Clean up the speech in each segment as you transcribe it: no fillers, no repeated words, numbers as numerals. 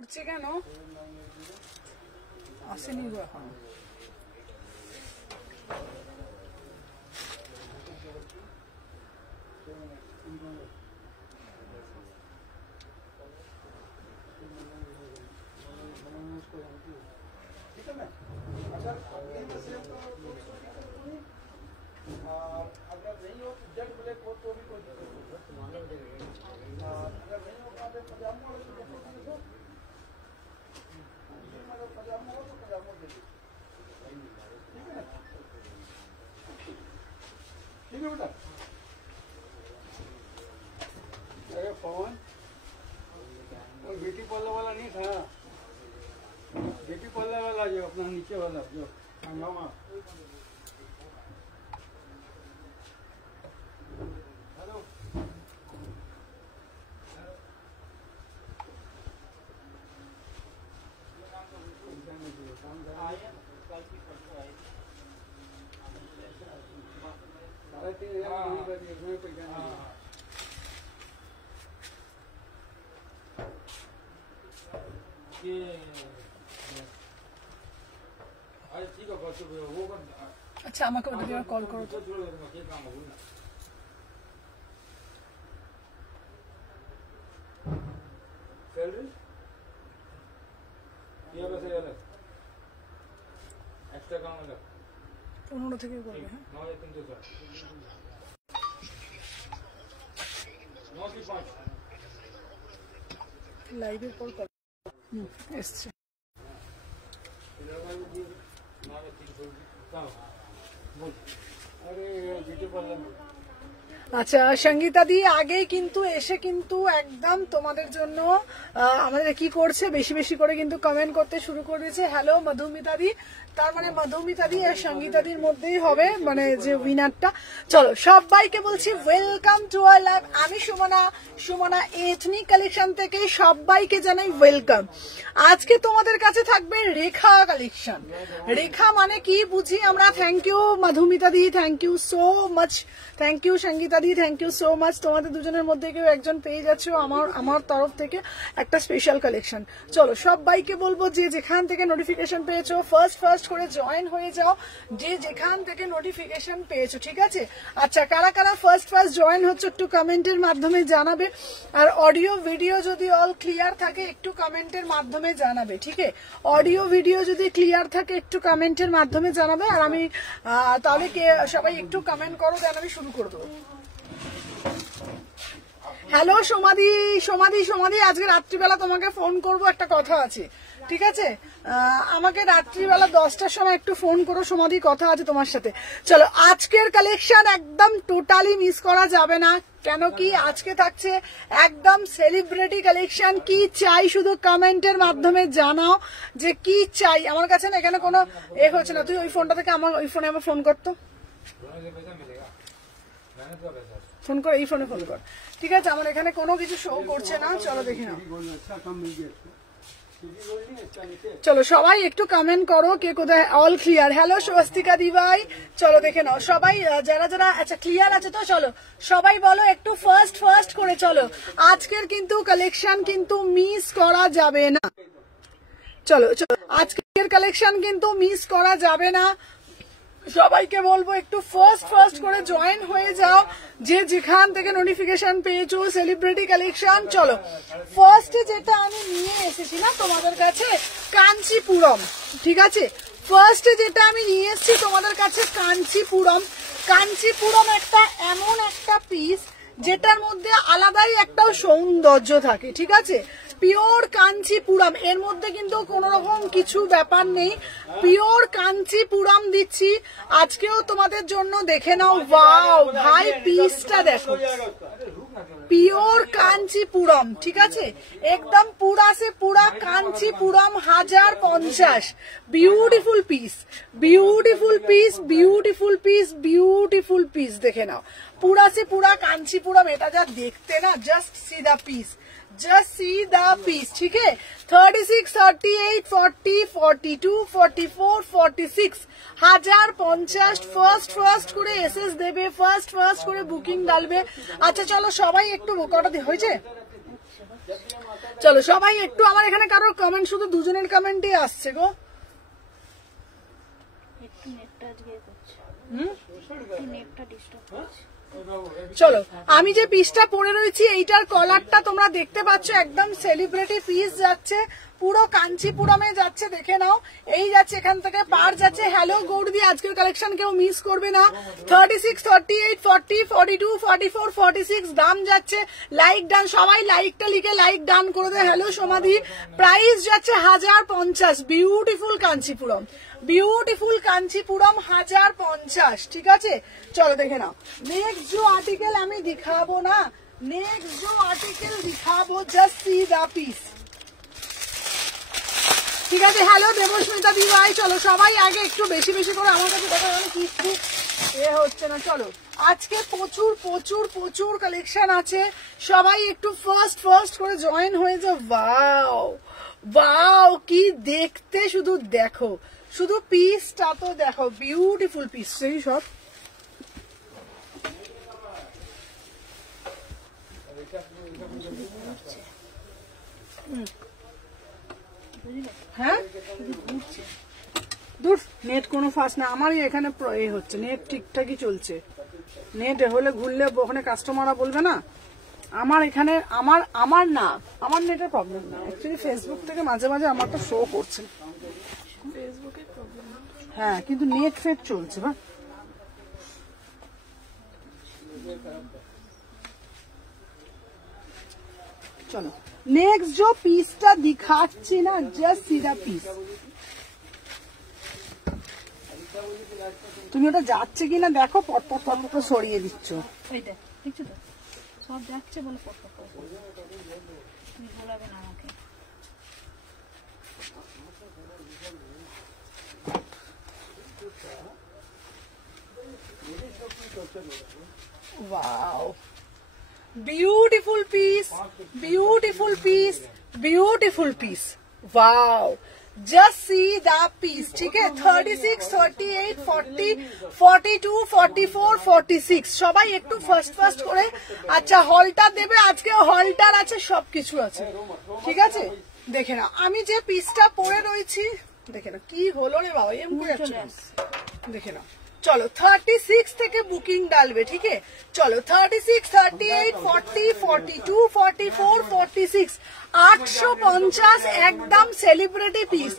উঠছে কেন? আসেনি গো এখন। पवन बेटी पार्लर वाला नहीं था, बेटी पार्लर वाला जो अपना नीचे वाला जो हंगामा। हेलो আচ্ছা আমাকে ওটা দিয়ে কল করো তো। एक्स्ट्रा काम लगा 15 থেকে করবে। হ্যাঁ 9 या 300 9 की 5 লাইভের পর এসছে। আচ্ছা সঙ্গীতা দি আগে কিন্তু এসে কিন্তু একদম তোমাদের জন্য আমাদের কি করছে, বেশি বেশি করে কিন্তু কমেন্ট করতে শুরু করেছে। হ্যালো মধুমিতা দি, তার মানে মধুমিতা দি আর সঙ্গীতা দির মধ্যেই হবে মানে যে উইনারটা। চলো সবাইকে বলছি ওয়েলকাম টু আওয়ার লাইভ। আমি সুমনা এথনিক কালেকশন থেকে সবাইকে জানাই ওয়েলকাম। আজকে তোমাদের কাছে থাকবে রেখা কালেকশন। রেখা মানে কি বুঝি আমরা। থ্যাংক ইউ মধুমিতা দি, thank you so much, thank you Sangita দি, থ্যাংক ইউ সো মাচ। তোমাদের দুজনের মধ্যে কেউ একজন পেয়ে যাচ্ছ আমার তরফ থেকে একটা স্পেশাল কালেকশন। চলো সবাইকে বলবো যে যেখান থেকে নোটিফিকেশন পেয়েছো ফার্স্ট করে জয়েন হয়ে যাও, যে যেখান থেকে নোটিফিকেশন পেয়েছো, ঠিক আছে? আচ্ছা কারা কারা ফার্স্ট জয়েন হচ্ছে একটু কমেন্টের মাধ্যমে জানাবে। আর অডিও ভিডিও যদি অল ক্লিয়ার থাকে একটু কমেন্টের মাধ্যমে জানাবে, ঠিক আছে? অডিও ভিডিও যদি ক্লিয়ার থাকে একটু কমেন্টের মাধ্যমে জানাবে। আর আমি তাহলে সবাই একটু কমেন্ট করো, দেন আমি শুরু করে দেবো। হ্যালো সমাধি, আজকে রাত্রিবেলা তোমাকে ফোন করব, একটা কথা আছে, ঠিক আছে? আমাকে রাত্রিবেলা 10টার সময় একটু ফোন করো সমাধি, কথা আছে তোমার সাথে। চলো আজকের কালেকশন একদম টোটালি মিস করা যাবে না, কেন কি আজকে থাকছে একদম সেলিব্রিটি কালেকশন। কি চাই শুধু কমেন্টের মাধ্যমে জানাও যে কি চাই। আমার কাছে না এখানে কোনো হচ্ছে না, তুই ওই ফোনটা থেকে আমার ওই ফোনে আমার ফোন করতো, ফোন কর, এই ফোনে ফোন কর, ঠিক আছে? আমার এখানে কোনো কিছু শো করছে না। চলো দেখি নাও। চলো সবাই একটু কমেন্ট করো কে কোথায় অল ক্লিয়ার। হ্যালো স্বস্তিকা দি ভাই, চলো দেখে নাও সবাই যারা যারা আচ্ছা ক্লিয়ার আছে তো চলো সবাই বলো একটু ফার্স্ট করে। চলো আজকের কিন্তু কালেকশন কিন্তু মিস করা যাবে না। চলো আজকের কালেকশন কিন্তু মিস করা যাবে না। সবাইকে বলবো একটু ফার্স্ট করে জয়েন হয়ে যাও, যে যেখান থেকে নোটিফিকেশন পেয়েছো সেলিব্রিটি কালেকশন। চলো ফার্স্টে যেটা আমি নিয়ে এসেছিলাম তোমাদের কাছে কাঞ্চিপুরম, ঠিক আছে? ফার্স্টে যেটা আমি নিয়ে এসেছি তোমাদের কাছে কাঞ্চিপুরম একটা এমন একটা পিস যেটার মধ্যে আলাদাই একটা সৌন্দর্য থাকে, ঠিক আছে? পিওর কাঞ্চিপুরম, এর মধ্যে কিন্তু কোন রকম কিছু ব্যাপার নেই, পিওর কাঞ্চিপুরম দিচ্ছি আজকেও তোমাদের জন্য। দেখে নাও, ওয়াও ভাই পিসটা দেখো, পিওর কাঞ্চিপুরম, ঠিক আছে? একদম পুরা সে পুরা কাঞ্চিপুরম 1050। বিউটিফুল পিস, দেখে নাও পুরা সে পুরা কাঞ্চিপুরম। এটা যা দেখতে না, জাস্ট সি দা পিস, ठीक है? 36, 38, 40, 42, 44, 46 1050 ফার্স্ট করে এসএস দেবে, ফার্স্ট করে বুকিং ডালবে। আচ্ছা চলো সবাই একটু কটা হয়েছে চলো সবাই একটু, আমার এখানে কারোর কমেন্ট শুধু দুজনের কমেন্টই আসছে গো। একটু নেটটা দিয়ে করছে, একটু নেটটা ডিস্টার্ব করছে। চলো আমি যে পিসটা পরে রয়েছি এইটার কলারটা তোমরা দেখতে পাচ্ছ, একদম সেলিব্রিটি পিস যাচ্ছে, পুরো কাঞ্চিপুরমে যাচ্ছে, দেখে নাও। এই যাচ্ছে এখান থেকে পার যাচ্ছে। হ্যালো গৌরদি, আজকের কালেকশন কেউ মিস করবে না। 36, 38, 40, 42, 44, 46 দাম যাচ্ছে। লাইক ডান, সবাই লাইকটা লিখে লাইক ডান করে দেয়। হ্যালো সমাধি, প্রাইস যাচ্ছে 1050। বিউটিফুল কাঞ্চিপুরম, বিউটিফুল কাঞ্চিপুরম 1050, ঠিক আছে। চলো দেখে নাও। নেক্সট जो आर्टिकल আমি दिखाबो না, नेक्स्ट जो आर्टिकल दिखाबो, जस्ट सी द पीस, ঠিক আছে। হ্যালো দেবস্মিতা দি ভাই, চলো সবাই আগে একটু বেশি বেশি করে, আমার কাছে দেখা গেল কিছু এ হচ্ছে না। চলো আজকে প্রচুর প্রচুর প্রচুর কালেকশন আছে, সবাই একটু ফার্স্ট করে জয়েন হয়ে যাও। ওয়াও ওয়াও, কি দেখতে, শুধু দেখো, শুধু পিসটা তো দেখো, বিউটিফুল পিস সেই সব। হ্যাঁ দূর, নেট কোনো ফাস্ট না, আমারই এখানে এ হচ্ছে, নেট ঠিকঠাকই চলছে। নেট হলে ঘুরলে ওখানে কাস্টমাররা বলবে না। আমার এখানে আমার না, আমার নেটের প্রবলেম না, অ্যাকচুয়ালি ফেসবুক থেকে মাঝে মাঝে আমারটা শো করছে, ফেসবুকের প্রবলেম। হ্যাঁ কিন্তু নেট ফেট চলছে বা। চলো नेक्स्ट जो পিসটা দিখাচ্ছি না, জাস্ট সি দা পিস। তুমি ওটা যাচ্ছে কিনা দেখো, পটপট পটপট সরিয়ে দিচ্ছ। ওই দেখ, দেখছো তো সব যাচ্ছে বলে পটপট করে, তুমি বলাবে না আমাকে। Wow, beautiful piece, beautiful piece, beautiful piece. Wow, just see the piece, ठीक है। 36, 38, 40, 42, 44, 46 সবাই একটু ফার্স্ট করে। আচ্ছা হলটা দেবে আজকে, হলটার আছে, সবকিছু আছে, ঠিক আছে। দেখে না আমি যে পিসটা পরে রয়েছি, দেখে না কি হলো রে বাবা, এম করে দেখে না। চলো 36 থেকে বুকিং ডালবে, ঠিক আছে। চলো 36, 38, 40, 42, 44, 46 850 একদম সেলিব্রিটি পিস,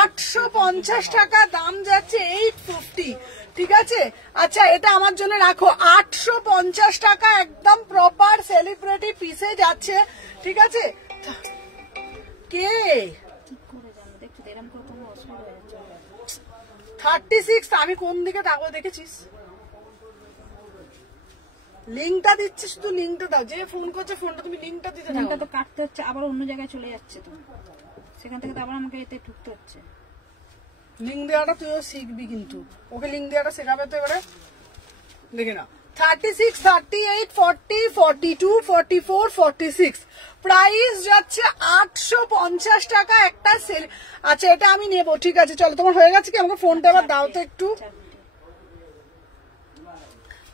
850 টাকা দাম যাচ্ছে, 850, ঠিক আছে। আচ্ছা এটা আমার জন্য রাখো, 850 টাকা একদম প্রপার সেলিব্রিটি পিসে যাচ্ছে, ঠিক আছে। কে 36 আমি কোন দিকে তাকাবো দেখেছিস? লিংকটা দিচ্ছি, শুধু লিংকটা দাও, যে ফোন করছে ফোনটা তুমি লিংকটা দিতে থাকো। ফোনটা তো কাটতে হচ্ছে, আবার অন্য জায়গায় চলে যাচ্ছে, তো সেখান থেকে তো আবার আমাকে এতে ঢুকতে হচ্ছে। লিংক দেওয়াটা তুইও শিখবি, কিন্তু ওকে লিংক দেওয়াটা শেখাবে তো এবারে। দেখে না 36, 38, 40, 42, 44, 46 প্রাইস যাচ্ছে 850 টাকা একটা সেল। আচ্ছা এটা আমি নেবো, ঠিক আছে। চলো তোমার হয়ে গেছে কি, আমাকে ফোনটা আবার দাও তো একটু।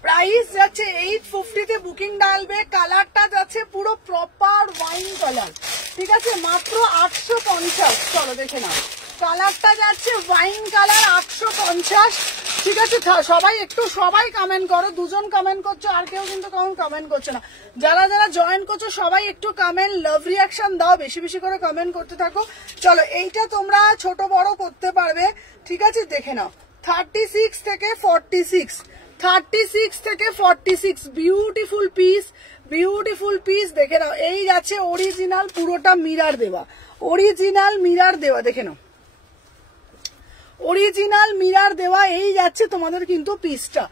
প্রাইস যাচ্ছে 850 তে বুকিং ডালবে। কালারটা যাচ্ছে পুরো প্রপার ওয়াইন কালার, ঠিক আছে, মাত্র 850। চলো দেখে নাও, কালারটা যাচ্ছে ওয়াইন কালার, 850, ঠিক আছে। সবাই একটু সবাই কমেন্ট করো, দুজন কমেন্ট করছো, আর কেউ কিন্তু কমেন্ট করছো না। যারা যারা জয়েন করছো সবাই একটু কমেন্ট, লাভ রিয়াকশন দাও, বেশি বেশি করে কমেন্ট করতে থাকো। চলো এইটা তোমরা ছোট বড় করতে পারবে, ঠিক আছে। দেখে নাও 36 থেকে 46, 36 থেকে 46 বিউটিফুল পিস, বিউটিফুল পিস। দেখে নাও এই যাচ্ছে অরিজিনাল, পুরোটা মিরার দেওয়া, অরিজিনাল মিরার দেওয়া, দেখে নাও অরিজিনাল মিরার দেওয়া। এই যাচ্ছে তোমাদের কিন্তু পিসটা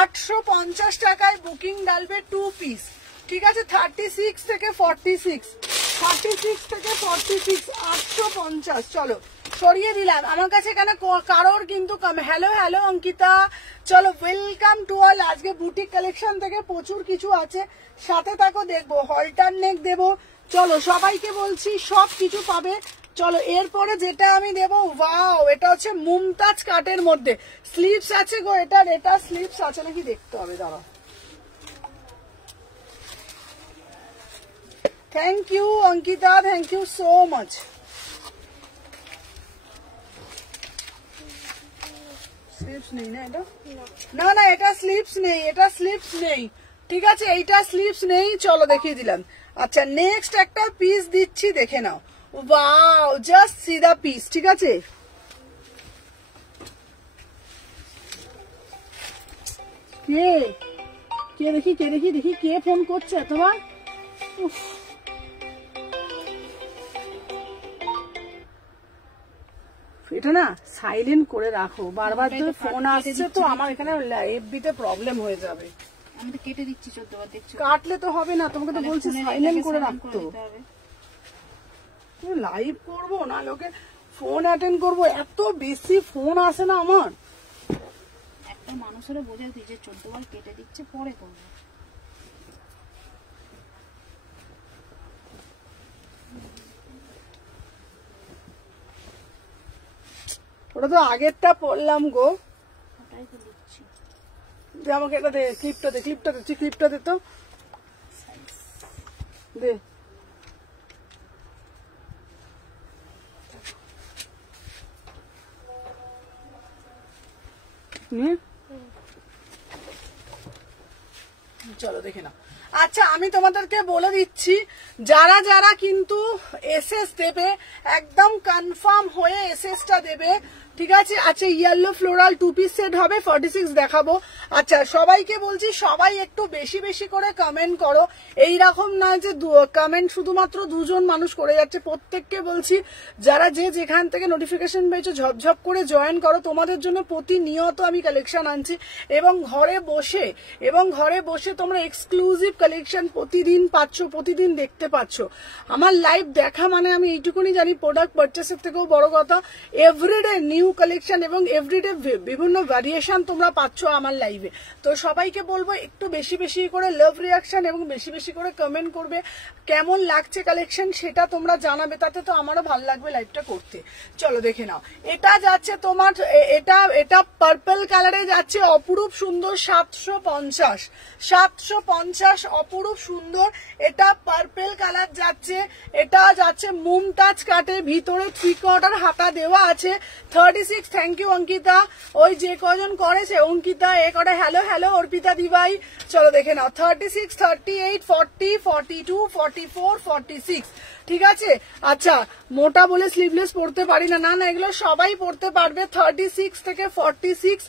850 টাকায় বুকিং ডালবে, 2 পিস, ঠিক আছে। 36 থেকে 46, 36 থেকে 46 850। চলো সরিয়ে দিলাম, আমার কাছে এখানে কারোর কিন্তু কম। হ্যালো হ্যালো অঙ্কিতা, চলো ওয়েলকাম টু অল। আজকে বুটিক কালেকশন থেকে প্রচুর কিছু আছে, সাথে থাকো, দেখবো হলটার নেক দেবো। চলো সবাইকে বলছি সব কিছু পাবে। চলো এরপরে যেটা আমি দেবো, ওয়াও এটা হচ্ছে মুমতাজ কাটের মধ্যে, স্লিভস আছে গো, এটা স্লিভস আছে নাকি দেখতে হবে, দাঁড়াও। Thank you Ankita, thank you so much. Slips নেই না এটা? না না, এটা স্লিপস নেই, এটা স্লিপস নেই। ঠিক আছে, এইটা স্লিপস নেই। চলো দেখিয়ে দিলাম। আচ্ছা, নেক্সট একটা পিস দিচ্ছি, দেখে নাও। ওয়াও, জাস্ট সি দা পিস। ঠিক আছে, কে কে দেখি, কে দেখি, দেখি কে ফোন করছে তোমার। এটা না সাইলেন্ট করে রাখো, বারবার ধরে ফোন আসছে তো আমার এখানে এফবি তে প্রবলেম হয়ে যাবে। আমি তো কেটে দিচ্ছি 14 বার, দেখছো? কাটলে তো হবে না, তোমাকে তো বলছি সাইলেন্ট করে রাখতো। লাইভ করবো না, লোকে ফোন অ্যাটেন্ড করবো, এত বেশি ফোন আসে না আমার। একটা মানুষেরও বোঝা উচিত যে 14 বার কেটে দিচ্ছে, পরে করবো। ওটা তো আগেরটা পড়লাম গো। ওটাই তো দিচ্ছি। দে আমাকে এটা দে, ক্লিপটা দে, ক্লিপটা দে, ক্লিপটা দে তো দে। চলো দেখে নাও। আচ্ছা, আমি তোমাদেরকে বলে দিচ্ছি, যারা যারা কিন্তু এসএস দেবে একদম কনফার্ম হয়ে এসএসটা দেবে। ঠিক আছে, আচ্ছা ইয়েলো ফ্লোরাল 2 পিস সেট হবে, 46 দেখাবো। আচ্ছা, সবাইকে বলছি সবাই একটু বেশি বেশি করে কমেন্ট করো। এইরকম নয় যে কমেন্ট শুধুমাত্র 2 জন মানুষ করে যাচ্ছে, প্রত্যেককে বলছি যারা যে যেখান থেকে নোটিফিকেশন পেয়েছো ঝপঝপ করে জয়েন করো। তোমাদের জন্য প্রতিনিয়ত আমি কালেকশন আনছি এবং ঘরে বসে তোমরা এক্সক্লুসিভ কালেকশন প্রতিদিন পাচ্ছ, প্রতিদিন দেখতে পাচ্ছ। আমার লাইভ দেখা মানে আমি এইটুকুনি জানি, প্রোডাক্ট পারচেসের থেকেও বড় কথা এভরিডে নিউ কালেকশন এবং এভরিডে বিভিন্ন ভ্যারিয়েশন তোমরা পাচ্ছ আমার লাইভে। তো সবাইকে বলবো একটু বেশি বেশি করে লাভ রিয়াকশন এবং বেশি বেশি করে কমেন্ট করবে। কেমন লাগছে কালেকশন সেটা তোমরা জানাবে, তাতে তো আমারও ভালো লাগবে লাইভটা করতে। চলো দেখে নাও। এটা যাচ্ছে তোমার, এটা পার্পল কালারে যাচ্ছে, অপরূপ সুন্দর, 750 অপরূপ সুন্দর। এটা পার্পল কালার যাচ্ছে, এটা যাচ্ছে মুমতাজ কাটে, ভিতরে 3/4 হাতা দেওয়া আছে। 36, থ্যাংক ইউ অঙ্কিতা। ওই যে কজন করেছে অঙ্কিতা এ করে হ্যালো হ্যালো অর্পিতা দিবাই। চলো দেখে নাও। 36, 38, 40, 42, 44, 46। ঠিক আছে, আচ্ছা মোটা বলে স্লিভলেস পড়তে পারি না, না এগুলো সবাই পড়তে পারবে। 36 থেকে 46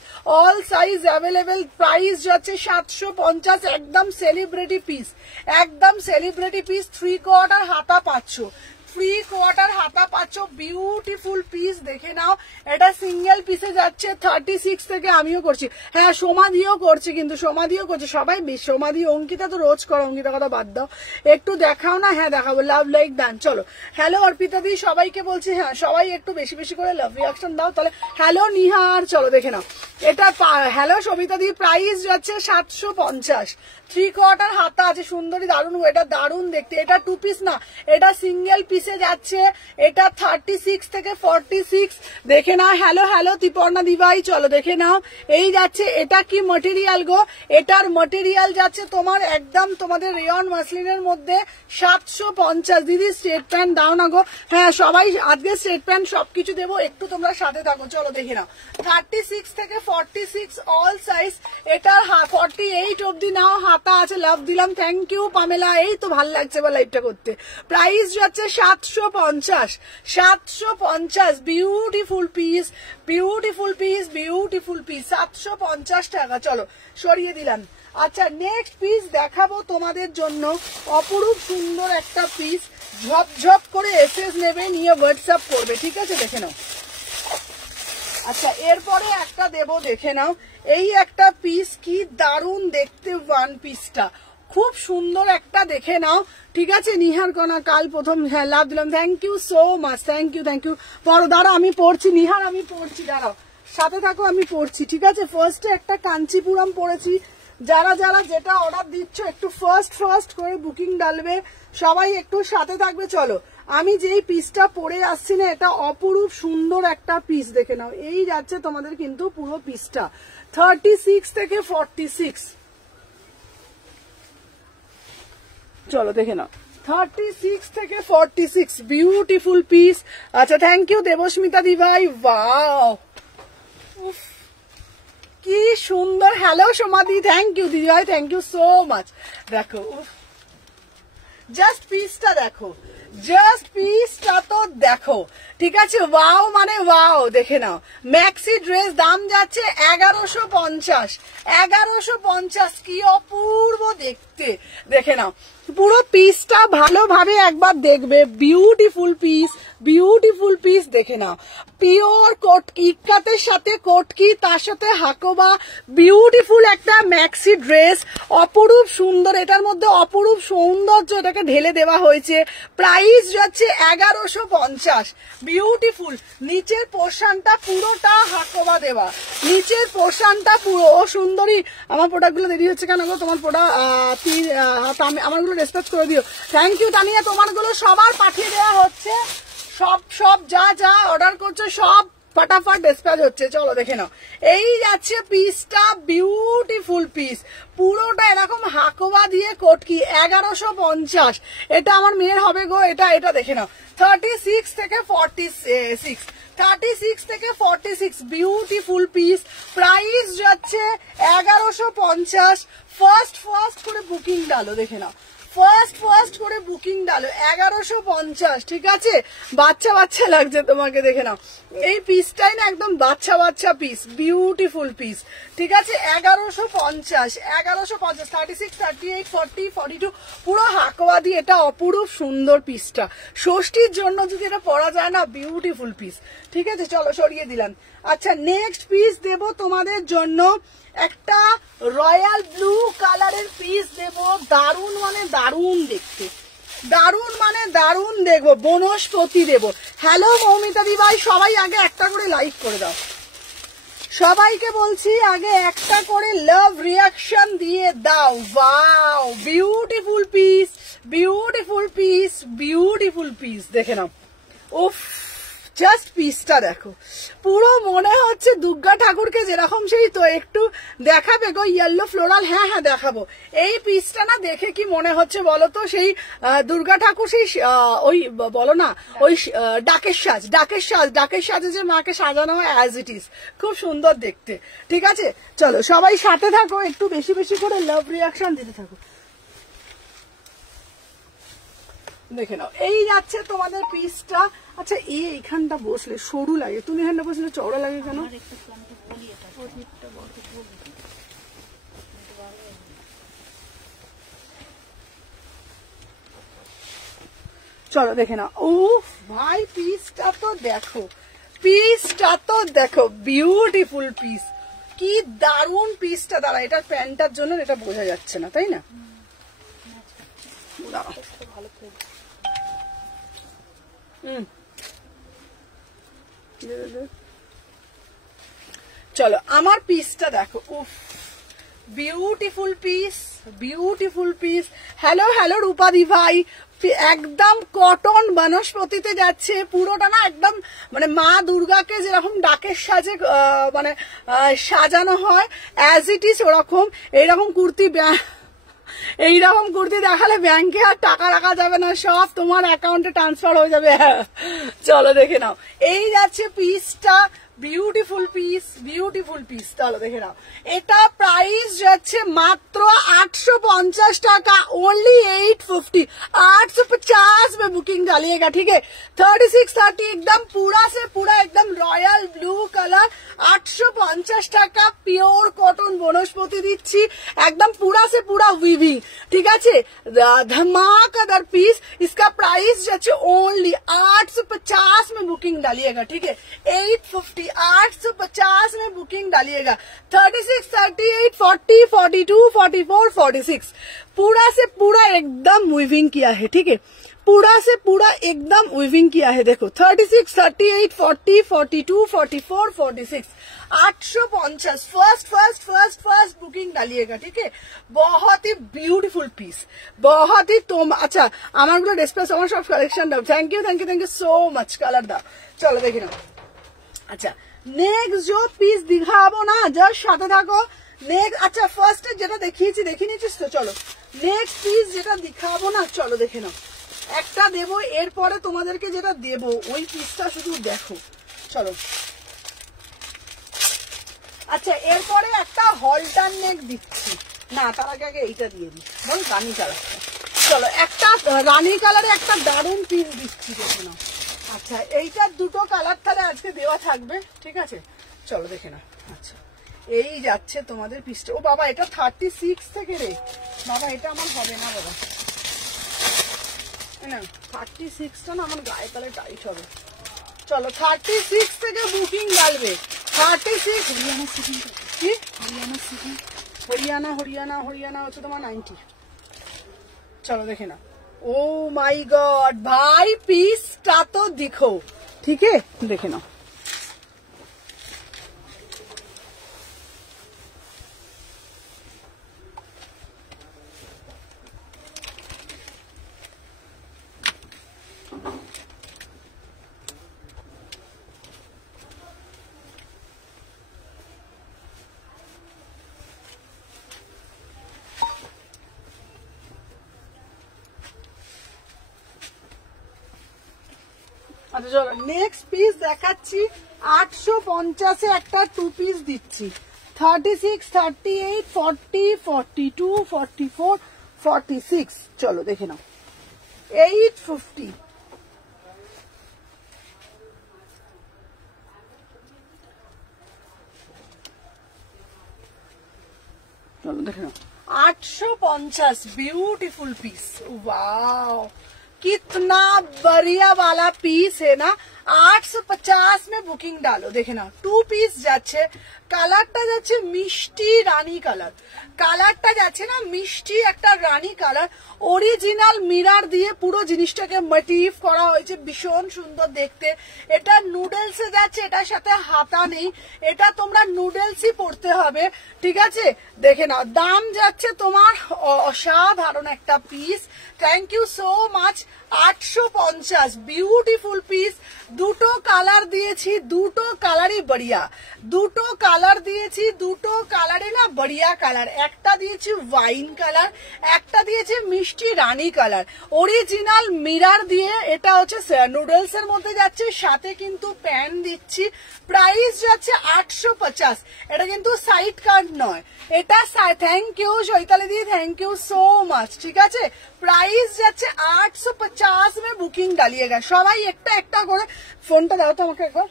অল সাইজ অ্যাভেলেবেল। প্রাইস যাচ্ছে 750, একদম সেলিব্রিটি পিস, একদম সেলিব্রিটি পিস। 3/4 হাতা পাচ্ছ, 3/4 হাতা পাচ্ছ, বিউটিফুল পিস। দেখে নাও, এটা সিঙ্গেল পিসে যাচ্ছে 36 থেকে। আমিও করছি, হ্যাঁ সমাধিও করছে, কিন্তু সমাধিও করছে সবাই। সমাধি অঙ্কিতা তো রোজ করো, অঙ্কিতা কথা বাদ দাও, একটু দেখাও না। হ্যাঁ দেখাবো, লাভ লাইক দান। চলো হ্যালো অর্পিতা দি, সবাইকে বলছি হ্যাঁ সবাই একটু বেশি বেশি করে লাভ রিয়াকশন দাও। তাহলে হ্যালো নিহার, চলো দেখে নাও। এটা হ্যালো সবিতা দি, প্রাইস যাচ্ছে 750। 3/4 হাতা আছে, সুন্দরী, দারুণ, এটা দারুণ দেখতে। এটা 2 পিস না, এটা সিঙ্গেল পিসে যাচ্ছে। এটা 36 থেকে 46। দেখে নাও। হ্যালো হ্যালো ত্রিপর্ণা দিবাই, চলো দেখে নাও। এই যাচ্ছে, এটা কি মেটেরিয়াল গো? এটার মেটেরিয়াল যাচ্ছে তোমার একদম তোমাদের রেয়ন মাসলিনের মধ্যে 750। দিদি স্ট্রেট প্যান্ট দাও না গো। হ্যাঁ সবাই আজকে স্ট্রেট প্যান্ট সবকিছু দেবো, একটু তোমরা সাথে থাকো। চলো দেখে নাও। 36 থেকে 46 অল সাইজ। এটার 48 অব্দি নাও হাতা আছে। লাভ দিলাম, থ্যাংক ইউ পামেলা। এই তো ভালো লাগছে বা লাইভটা করতে। প্রাইস যাচ্ছে 750, 750। Beautiful piece, beautiful piece, beautiful piece, 750 টাকা। চলো সরিয়ে দিলাম। আচ্ছা নেক্সট পিস দেখাবো তোমাদের জন্য, অপরূপ সুন্দর একটা পিস। ঝপঝপ করে এসএস নেবে, নিয়ে হোয়াটসঅ্যাপ করবে। ঠিক আছে, দেখে নাও। আচ্ছা এরপরে একটা দেবো, দেখে নাও। এই একটা পিস, কি দারুণ দেখতে ওয়ান পিসটা, খুব সুন্দর একটা, দেখে নাও। ঠিক আছে, নিহার কণা কাল প্রথম, হ্যাঁ লাভ দিলাম, thank you so much, thank you thank you. পড়ো, দাঁড়াও আমি পড়ছি নিহার, আমি পড়ছি, দাঁড়াও সাথে থাকো, আমি পড়ছি। ঠিক আছে, ফার্স্টে একটা কাঞ্চিপুরম পড়েছি। যারা যারা যেটা অর্ডার দিচ্ছ একটু ফার্স্ট করে বুকিং ডালবে, সবাই একটু সাথে থাকবে। চলো আমি যেই পিসটা পরে আসছি না, এটা অপরূপ সুন্দর একটা পিস, দেখে নাও। এই যাচ্ছে তোমাদের কিন্তু পুরো পিসটা 36 থেকে 46। চলো দেখে নাও। 36 থেকে 46 বিউটিফুল পিস। আচ্ছা থ্যাংক ইউ দেবস্মিতা দিভাই, ওয়াও কি সুন্দর। হ্যালো সোমাদি, থ্যাংক ইউ দিদিভাই, থ্যাংক ইউ সো মাচ। দেখো জাস্ট পিসটা দেখো, জাস্ট পিসটা তো দেখো, ঠিক আছে। ওয়াও মানে ওয়াও, দেখে নাও। ম্যাক্সি ড্রেস দাম যাচ্ছে 1150, 1150, কি অপূর্ব দেখতে, দেখে নাও। পুরো পিসটা ভালোভাবে একবার দেখবে, বিউটিফুল পিস, বিউটিফুল পিস, দেখে নাও। পিওর কোটকি, ইক্কাতের সাথে কোটকি, তার সাথে হাকোবা, বিউটিফুল একটা ম্যাক্সি ড্রেস, অপরূপ সুন্দর। এটার মধ্যে অপরূপ সৌন্দর্য এটাকে ঢেলে দেওয়া হয়েছে। প্রাইস যাচ্ছে 1150, বিউটিফুল। নিচের পোর্শনটা পুরোটা হাকোবা দেওয়া, নিচের পোর্শনটা পুরো। ও সুন্দরী, আমার প্রোডাক্টগুলো দেরি হচ্ছে কেন গো? তোমার প্রোডাক্ট আমারগুলো রেসপেক্ট করে দিও। থ্যাংক ইউ তানিয়া, তোমারগুলো সবার পাঠিয়ে দেওয়া হচ্ছে। সব যা যা অর্ডার করছো সব ফটাফট ডিসপ্যাচ হচ্ছে। চলো দেখে নাও, এই যাচ্ছে পিসটা, বিউটিফুল পিস, পুরোটা এরকম হাকোবা দিয়ে কোটকি, 1150। এটা আমার মেয়ের হবে গো, এটা এটা দেখে নাও। 36 থেকে 46, 36 থেকে 46, বিউটিফুল পিস। প্রাইস যাচ্ছে 1150। ফার্স্ট করে বুকিং ডালো, দেখে নাও, ফার্স্ট করে বুকিং ডালো, 1150, ঠিক আছে। বাচ্চা বাচ্চা লাগছে তোমাকে, দেখে নাও। এই পিসটাই না একদম বাচ্চা বাচ্চা পিস, বিউটিফুল পিস, ঠিক আছে। 1150, 1150, 36, 38, 40, 42, পুরো হাকোয়া দিয়ে। এটা অপরূপ সুন্দর পিসটা, ষষ্ঠীর জন্য যদি এটা পরা যায় না, বিউটিফুল পিস, ঠিক আছে। চলো সরিয়ে দিলাম। আচ্ছা নেক্সট পিস দেব তোমাদের জন্য, একটা রয়্যাল ব্লু কালারের পিস দেব, দারুণ মানে দারুণ দেখতে, দারুণ মানে দারুণ দেখবো, বনস্পতি দেব। হ্যালো মৌমিতা দি ভাই, সবাই আগে একটা করে লাইক করে দাও, সবাইকে বলছি আগে একটা করে লাভ রিয়াকশন দিয়ে দাও। Wow beautiful piece, beautiful piece, beautiful piece, দেখে নাও। উফ জাস্ট পিসটা দেখো, পুরো মনে হচ্ছে দুর্গা ঠাকুরকে যেরকম সেই তো একটু দেখাবে গো ইয়েলো ফ্লোরাল। হ্যাঁ হ্যাঁ দেখাবো। এই পিসটা না দেখে কি মনে হচ্ছে বলো তো, সেই দুর্গা ঠাকুর, সেই ওই বলো না, ওই ডাকের সাজে যে মাকে সাজানো হয় অ্যাজ ইট ইজ, খুব সুন্দর দেখতে, ঠিক আছে। চলো সবাই সাথে থাকো, একটু বেশি বেশি করে লাভ রিয়াকশন দিতে থাকো। দেখে নাও, এই যাচ্ছে তোমাদের পিসটা। আচ্ছা এইখানটা বসলে সরু লাগে, তুমি এখানটা বসলে চওড়া লাগে কেন? চলো দেখে নাও। ও ভাই পিসটা তো দেখো, পিসটা তো দেখো, বিউটিফুল পিস, কি দারুণ পিসটা। দাঁড়া, এটার প্যান্টটার জন্য এটা বোঝা যাচ্ছে না, তাই না? চলো আমার পিসটা দেখো, উফ beautiful piece, beautiful piece. Hello hello রূপাদি ভাই, একদম কটন বনস্পতিতে যাচ্ছে পুরোটা না, একদম মানে মা দুর্গাকে যেরকম ডাকের সাজে মানে সাজানো হয় অ্যাজ ইট ইজ ওরকম। এইরকম কুর্তি, এইরকম কুর্তি দেখালে ব্যাংকে আর টাকা রাখা যাবে না, সব তোমার অ্যাকাউন্টে ট্রান্সফার হয়ে যাবে। চলো দেখে নাও, এই যাচ্ছে পিসটা, বিউটিফুল পিস, বিউটিফুল পিস। চলো দেখে নাও, এটা প্রাইস যাচ্ছে মাত্র 850 টাকা, ओनली 850, 850 में बुकिंग डालिएगा, ठीक है। 36, 30 एकदम पूरा से पूरा एकदम रॉयल ब्लू कलर, 850 টাকা পিওর কটন বনস্পতি দিচ্ছি, একদম পুরা से पूरा वीविंग, ঠিক আছে। धमाकेदार पीस, इसका प्राइस যাচ্ছে ओनली 850 में बुकिंग डालिएगा, ठीक है। 850, 850 में बुकिंग डालिएगा। 36, 38, 40, 42, 44, 46, पूरा से पूरा एकदम वीविंग किया है, ठीक है। पूरा से पूरा एकदम वीविंग किया है, देखो 36, 38, 40, 42, 44, 46, 850 फर्स्ट बुकिंग डालिएगा, ठीक है। बहुत ही ब्यूटीफुल पीस, बहुत ही अच्छा আমার ডিসপ্লে আমার সব কালেকশন দাও। Thank you thank you thank you so much, colour দাও। চলো দেখে নাও। আচ্ছা নেক্সট जो পিস দিখাবো না, জাস্ট সাথে থাকো। নেক্সট আচ্ছা ফার্স্ট যেটা দেখিয়েছি দেখে নিয়েছিস তো, চলো নেক্সট পিস যেটা দিখাবো না, চলো দেখে নাও। একটা দেবো, এরপরে তোমাদেরকে যেটা দেবো ওই পিসটা শুধু দেখো। চলো আচ্ছা, এরপরে একটা হলটার নেক দিচ্ছি, না তার আগে আগে এইটা দিয়ে দিই, বল রানী কালারটা। চলো একটা রানী কালারে একটা দারুণ পিস দিচ্ছি, দেখে নাও। আচ্ছা এইটার দুটো কালার তাহলে আজকে দেওয়া থাকবে, ঠিক আছে? চলো দেখে নাও। আচ্ছা এই যাচ্ছে তোমাদের পিসটা। ও বাবা এটা 36 থেকে রে বাবা, এটা আমার হবে না বাবা, না 36টা না আমার গায়ে তাহলে টাইট হবে। চলো 36 থেকে বুকিং ডালবে। 36 কি হরিয়ানা হচ্ছে তোমার 90। চলো দেখে না। ও মাই গড ভাই, পিসটা তো দেখো, ঠিক है দেখে নাও। আচ্ছা চলো নেক্সট পিস দেখাচ্ছি। 850 একটা 2 পিস দিচ্ছি। 36, 38, 40, 42, 44, 46। চলো দেখে নাও। 850। চলো দেখে নাও। 850 ब्यूटीफुल पीस। वाओ कितना बढ़िया वाला पीस है ना। 850 में बुकिंग डालो। देखे ना 2 পিস যাচ্ছে। কালারটা যাচ্ছে মিষ্টি রানী কালার, কালারটা যাচ্ছে না মিষ্টি একটা রানী কালার। অরিজিনাল মিরার দিয়ে পুরো জিনিসটাকে মোটিভ করা হয়েছে, ভীষণ সুন্দর দেখতে। এটা নুডলসে যাচ্ছে, এটার সাথে হাতা নেই, এটা তোমরা নুডলসই পড়তে হবে, ঠিক আছে? দেখে নাও দাম যাচ্ছে তোমার অসাধারণ একটা piece. Thank you so much. 850 beautiful piece. দুটো কালার দিয়েছি, দুটো কালারই বড়িয়া, দুটো কালার দিয়েছি, দুটো কালারে না বড়িয়া কালার। একটা দিয়েছি ওয়াইন কালার, একটা দিয়েছি মিষ্টি রানী কালার। অরিজিনাল মিরার দিয়ে এটা হচ্ছে নুডলস এর মধ্যে যাচ্ছে, সাথে কিন্তু প্যান দিচ্ছি। প্রাইস যাচ্ছে 850। এটা কিন্তু সাইড কার্ড নয়, এটা থ্যাংক ইউ চৈতালি দি, থ্যাংক ইউ সো মাচ, ঠিক আছে? প্রাইস যাচ্ছে 850 में बुकिंग डालिएगा। সবাই একটা একটা করে, ফোনটা দাও তো আমাকে একবার,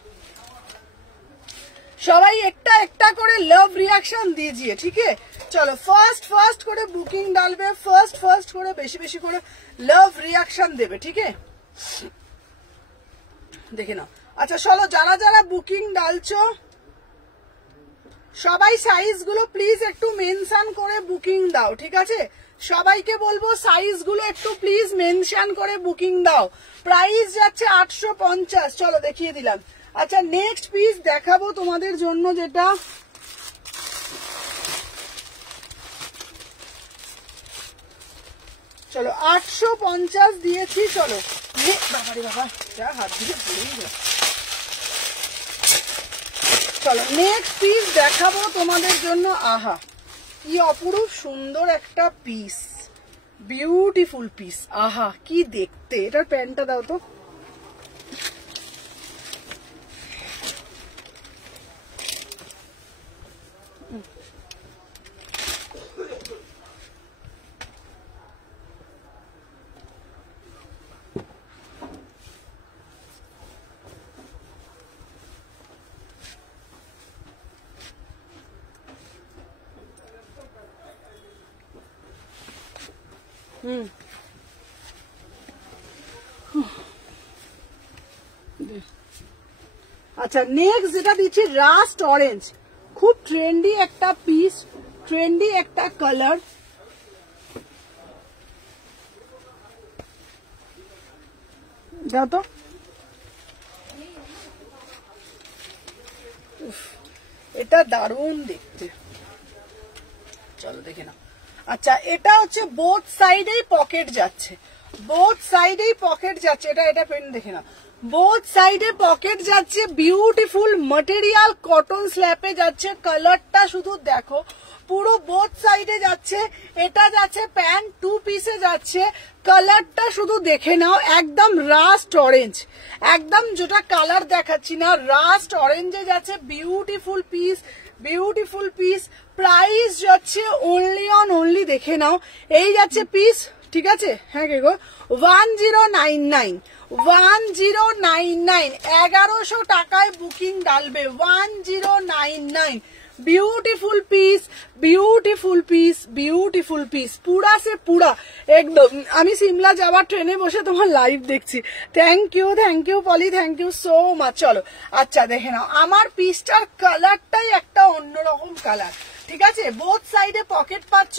সবাই একটা একটা করে লাভ রিয়াকশন দিজিয়ে, ঠিক है? চলো ফার্স্ট করে বুকিং ডালবে, ফার্স্ট করে বেশি বেশি করে লাভ রিয়াকশন দেবে, ঠিক है? দেখে নাও। আচ্ছা চলো যারা যারা বুকিং ডালছো সবাই সাইজ গুলো প্লিজ একটু মেনশন করে বুকিং দাও, ঠিক আছে? সবাইকে বলবো সাইজ গুলো একটু প্লিজ মেনশন করে বুকিং দাও। প্রাইস যাচ্ছে 850। চলো দেখিয়ে দিলাম। আচ্ছা নেক্সট পিস দেখাবো তোমাদের জন্য, যেটা চলো 850 দিয়েছি। চলো বাবারে বাবা, যা হাত দিয়ে পড়েই গেল। চলো নেক্সট পিস দেখাবো তোমাদের জন্য। আহা কি অপরূপ সুন্দর একটা পিস, বিউটিফুল পিস। আহা কি দেখতে। এটার প্যান্টটা দাও তো। আচ্ছা নেক্সট যেটা দিচ্ছি রাস্ট অরেঞ্জ, খুব ট্রেন্ডি একটা পিস, ট্রেন্ডি একটা কালার। দাও তো। এটা দারুণ দেখতে। চলো দেখে নাও। আচ্ছা এটা হচ্ছে বোথ সাইডেই পকেট যাচ্ছে, বোথ সাইডেই পকেট যাচ্ছে। এটা পেন দেখে নাও, বোথ সাইডে পকেট যাচ্ছে। বিউটিফুল মটেরিয়াল কটন স্ল্যাপে যাচ্ছে। কালারটা শুধু দেখো, পুরো বোথ সাইডে যাচ্ছে। এটা যাচ্ছে প্যান্ট 2 পিসে যাচ্ছে। কালারটা শুধু দেখে নাও, একদম রাস্ট অরেঞ্জ, একদম যেটা কালার দেখাচ্ছি না, রাস্ট অরেঞ্জে যাচ্ছে। Beautiful piece, beautiful piece. Price যাচ্ছে অনলি অন অনলি, দেখে নাও, এই যাচ্ছে পিস, ঠিক আছে? হ্যাঁ কে গো, 1099, 1099, 1100 টাকায় বুকিং ডালবে, 1099। Beautiful piece, beautiful piece, beautiful piece, পুরা সে পুরা একদম। আমি সিমলা যাওয়ার ট্রেনে বসে তোমার লাইভ দেখছি। Thank you Poli, thank you so much. চলো আচ্ছা দেখে নাও, আমার পিসটার কালারটাই একটা অন্যরকম কালার, ঠিক আছে? বোথ সাইডে পকেট পাচ্ছ।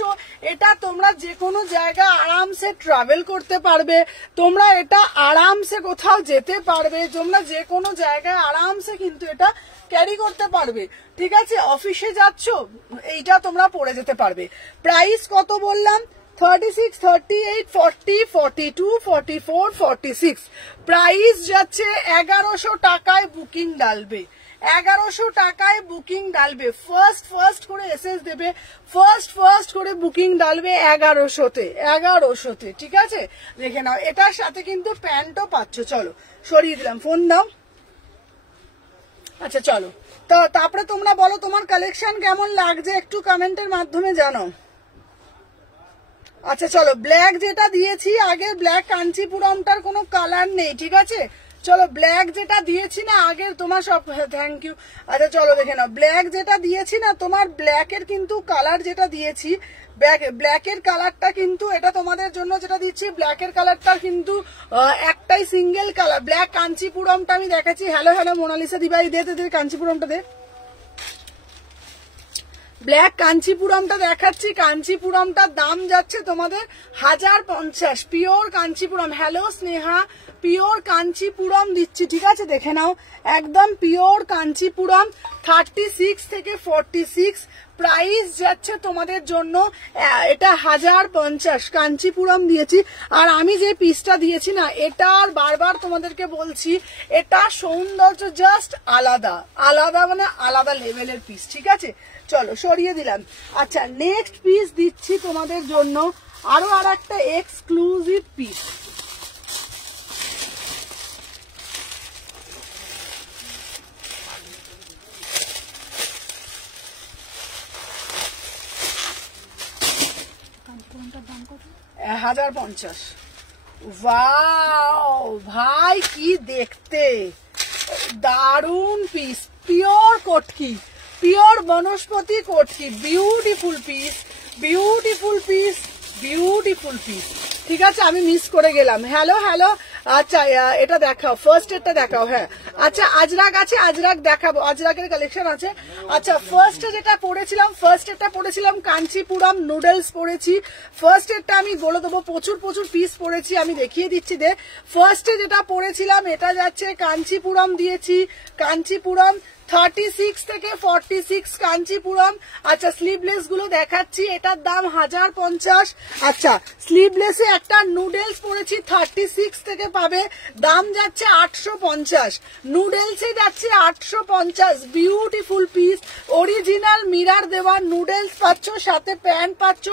এটা তোমরা যে কোনো জায়গায় আরামসে ট্রাভেল করতে পারবে, তোমরা এটা আরামসে কোথাও যেতে পারবে, তোমরা যে কোনো জায়গায় আরামসে কিন্তু এটা ক্যারি করতে পারবে, ঠিক আছে? অফিসে যাচ্ছ, এইটা তোমরা পরে যেতে পারবে। প্রাইস কত বললাম? 36, 38, 40, 42, 44, 46। প্রাইস যাচ্ছে 1100 টাকায় বুকিং ডালবে, 1100 টাকায় বুকিং ডালবে। ফার্স্ট করে এসএস দেবে, ফার্স্ট করে বুকিং ডালবে 1100তে, ঠিক আছে? দেখে নাও, এটার সাথে কিন্তু প্যান্টও পাচ্ছ। চলো সরিয়ে দিলাম, ফোন দাও। আচ্ছা চলো, তো তারপরে তোমরা বলো তোমার কালেকশন কেমন লাগছে, একটু কমেন্টের মাধ্যমে জানো। আচ্ছা চলো, ব্ল্যাক যেটা দিয়েছি আগে, ব্ল্যাক কাঞ্চিপুরমটার কোনো কালার নেই, ঠিক আছে? চলো ব্ল্যাক যেটা দিয়েছি না আগের তোমার সব, থ্যাংক ইউ। আচ্ছা চলো দেখে নাও, ব্ল্যাক যেটা দিয়েছি না তোমার, ব্ল্যাকের কিন্তু কালার যেটা দিয়েছি, ব্ল্যাকের কালারটা কিন্তু এটা তোমাদের জন্য যেটা দিচ্ছি, ব্ল্যাকের কালারটা কিন্তু একটাই সিঙ্গেল কালার। ব্ল্যাক কাঞ্চিপুরমটা আমি দেখাচ্ছি। হ্যালো মোনালিসা দিবাই, দে কাঞ্চিপুরমটা দে। ব্ল্যাক কাঞ্চিপুরমটা দেখাচ্ছি। কাঞ্চিপুরমটার দাম যাচ্ছে তোমাদের 1050, pure Kanchipuram. Hello Sneha, pure Kanchipuram দিচ্ছি, ঠিক আছে? দেখে নাও, একদম পিওর কাঞ্চিপুরম, 36 থেকে 46। প্রাইস যাচ্ছে তোমাদের জন্য এটা 1050 কাঞ্চিপুরম দিয়েছি। আর আমি যে পিসটা দিয়েছি না, এটার বারবার তোমাদেরকে বলছি, এটা সৌন্দর্য জাস্ট আলাদা, মানে আলাদা লেভেলের পিস, ঠিক আছে? চলো সরিয়ে দিলাম। আচ্ছা নেক্সট পিস দিচ্ছি তোমাদের জন্য, আরো আর একটা এক্সক্লুসিভ পিস। দাম কত? 1050। ওয়াও ভাই কি দেখতে দারুন পিস, পিওর কটকি, পিওর বনস্পতি Kotki. Beautiful piece, beautiful piece, beautiful piece, ঠিক আছে? আমি মিস করে গেলাম। হ্যালো আচ্ছা এটা দেখাও, ফার্স্ট এরটা দেখাও। হ্যাঁ আচ্ছা আজরাক আছে, আজরাক দেখাবো, আজরাকের কালেকশন আছে। আচ্ছা ফার্স্ট যেটা পড়েছিলাম, ফার্স্ট এরটা পড়েছিলাম কাঞ্চিপুরম নুডলস পড়েছি। ফার্স্ট এরটা আমি বলে দেবো, প্রচুর পিস পড়েছি, আমি দেখিয়ে দিচ্ছি। দে ফার্স্টে যেটা পড়েছিলাম এটা যাচ্ছে কাঞ্চিপুরম দিয়েছি, কাঞ্চিপুরম 36 থেকে 46 কাঞ্চিপুরম। আচ্ছা স্লিভলেস গুলো দেখাচ্ছি, এটার দাম 1050। আচ্ছা স্লিভলেসে একটা নুডলস পড়েছি 36 থেকে পাবে, দাম যাচ্ছে 850। নুডলসে যাচ্ছে 850। বিউটিফুল পিস, অরিজিনাল মিরার দেওয়া নুডলস পাচ্ছ, সাথে প্যান্ট পাচ্ছ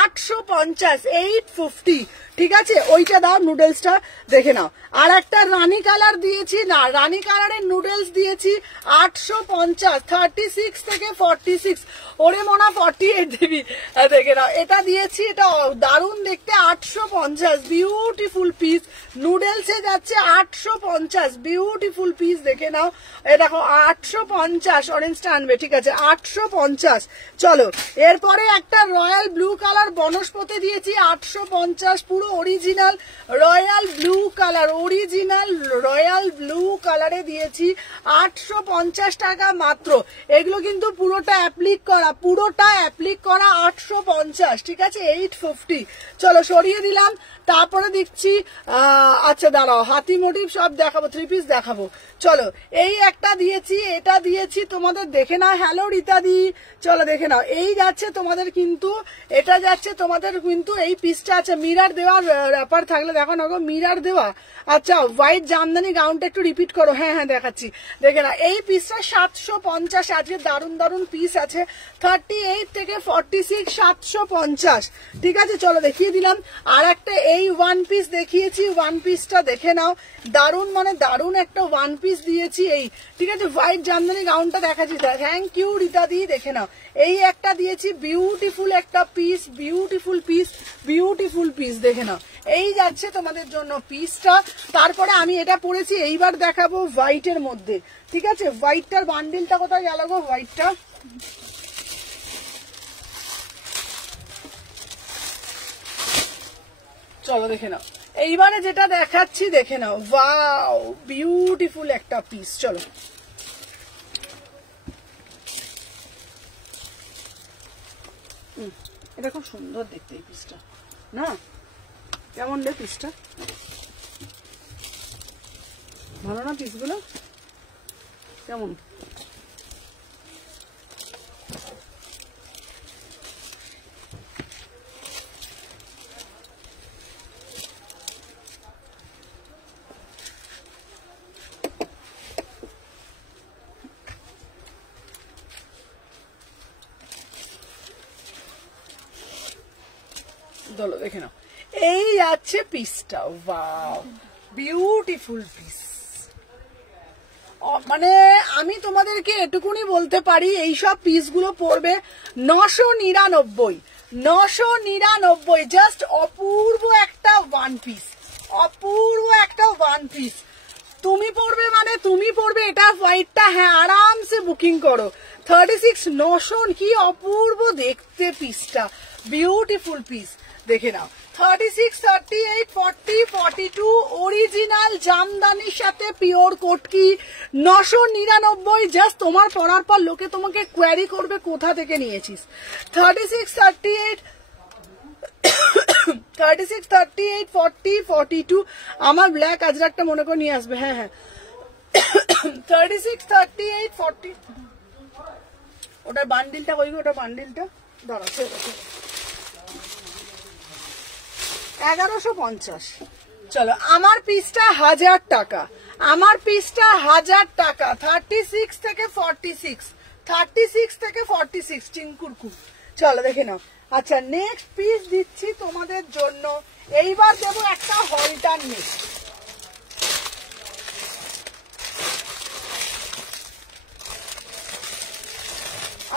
850, 850, ঠিক আছে? ওইটা দাও, নুডলসটা দেখে নাও। আর একটা রানী কালার দিয়েছি না, রানী কালারের নুডলস দিয়েছি 850, 36 থেকে 46। ওরে মোনা 48 দিবি, দেখে নাও এটা দিয়েছি, এটা দারুণ দেখতে, 850। বিউটিফুল পিস, নুডলসে যাচ্ছে 850, বিউটিফুল পিস, দেখে নাও। এ দেখো 850, অরেঞ্জটা আনবে, ঠিক আছে? 850। চলো এরপরে একটা রয়্যাল ব্লু কালার বনস্পতি দিয়েছি 850, পুরো original royal blue colour, original royal blue কালারে দিয়েছি 850 টাকা মাত্র। এগুলো কিন্তু পুরোটা অ্যাপ্লিক করা 850, ঠিক আছে? 850। চলো সরিয়ে দিলাম, তারপরে দিচ্ছি আচ্ছা দাঁড়াও, হাতি মোটিভ সব দেখাবো, 3 পিস দেখাবো। চলো এই একটা দিয়েছি, এটা দিয়েছি তোমাদের, দেখে নাও। হ্যালো রীতাদি, চলো দেখে নাও, এই যাচ্ছে তোমাদের কিন্তু, এটা যাচ্ছে তোমাদের কিন্তু এই পিসটা আছে মিরার দেওয়া, র্যাপার থাকলে দেখো না গো, মিরার দেওয়া। আচ্ছা হোয়াইট জামদানি গাউনটা একটু রিপিট করো। হ্যাঁ দেখাচ্ছি, দেখে না এই পিসটা পিসটা 750, আজকে দারুন দারুন পিস আছে 38 থেকে 46 750, ঠিক আছে। চলো দেখিয়ে দিলাম। আর একটা এই ওয়ান পিস দেখিয়েছি, ওয়ান পিসটা দেখে নাও, দারুন মানে দারুন একটা ওয়ান পিস দিয়েছি এই, ঠিক আছে। হোয়াইট জামদানি গাউনটা দেখাচ্ছি, থ্যাংক ইউ রীতা দি, দেখে নাও। এই একটা দিয়েছি, বিউটিফুল একটা piece, beautiful piece, beautiful piece, দেখে নাও। এই যাচ্ছে তোমাদের জন্য পিসটা। তারপরে আমি এটা পরেছি, এইবার দেখাবো হোয়াইটের মধ্যে, ঠিক আছে। হোয়াইটটার বান্ডিলটা কোথায় গেল গো? হোয়াইটটা চলো দেখে নাও। এইবারে যেটা দেখাচ্ছি দেখে নাও, ওয়াও বিউটিফুল একটা পিস। চলো এটা খুব সুন্দর দেখতে এই পিসটা, না কেমন রে পিসটা? ভালো না পিসগুলো? কেমন? চলো দেখে নাও। এই আছে পিসটা, ওয়াও বিউটিফুল পিস। মানে আমি তোমাদেরকে এটুকুনি বলতে পারি, এইসব পিসগুলো পড়বে 999, 999, জাস্ট অপূর্ব একটা ওয়ান পিস, অপূর্ব একটা ওয়ান পিস। তুমি পড়বে মানে তুমি পড়বে এটা হোয়াইটটা, হ্যাঁ আরামসে বুকিং করো। 36 900, কি অপূর্ব দেখতে পিসটা, বিউটিফুল পিস, দেখে নাও। 36, 38, 40, 42 অরিজিনাল জামদানির সাথে পিওর কোটকি, 999, জাস্ট তোমার পরার পর লোকে তোমাকে কোয়ারি করবে কোথা থেকে নিয়েছিস। 36, 38, 36, 38, 40, 42 আমার ব্ল্যাক আজরাকটা মনে করে নিয়ে আসবে, হ্যাঁ হ্যাঁ। 36, 38, 40 ওটার বান্ডিলটা কই গো? ওটা বান্ডিলটা দাঁড়াও, 1150। চলো আমার পিসটা 1000 টাকা, আমার পিসটা 1000 টাকা। 36 থেকে 46, 36 থেকে 46 চিঙ্কুরকু। চলো দেখে নাও। আচ্ছা নেক্সট পিস দিচ্ছি তোমাদের জন্য, এইবার দেবো একটা হলটার নেক।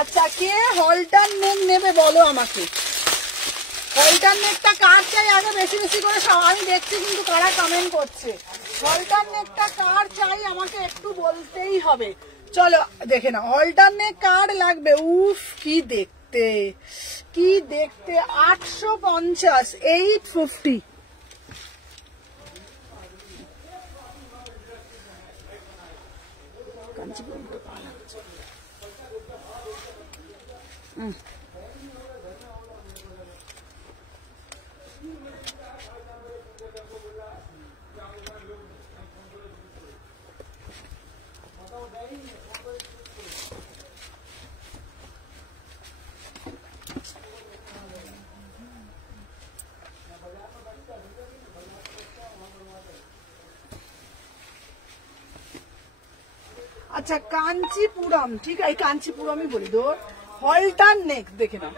আচ্ছা কে হলটার নেক নেবে বলো আমাকে? হলটার নেকটা কার চাই আগে বেশি বেশি করে আমি দেখছি কিন্তু কারা কমেন্ট করছে। হলটার নেকটা কার চাই আমাকে একটু বলতেই হবে। চলো দেখে নাও হলটার নেক কার লাগবে। উফ কি দেখতে, কি দেখতে। 850, 850। আচ্ছা কাঞ্চিপুরম, ঠিক আছে কাঞ্চিপুরমই বলি। ধর হলটার নেক দেখে নাও।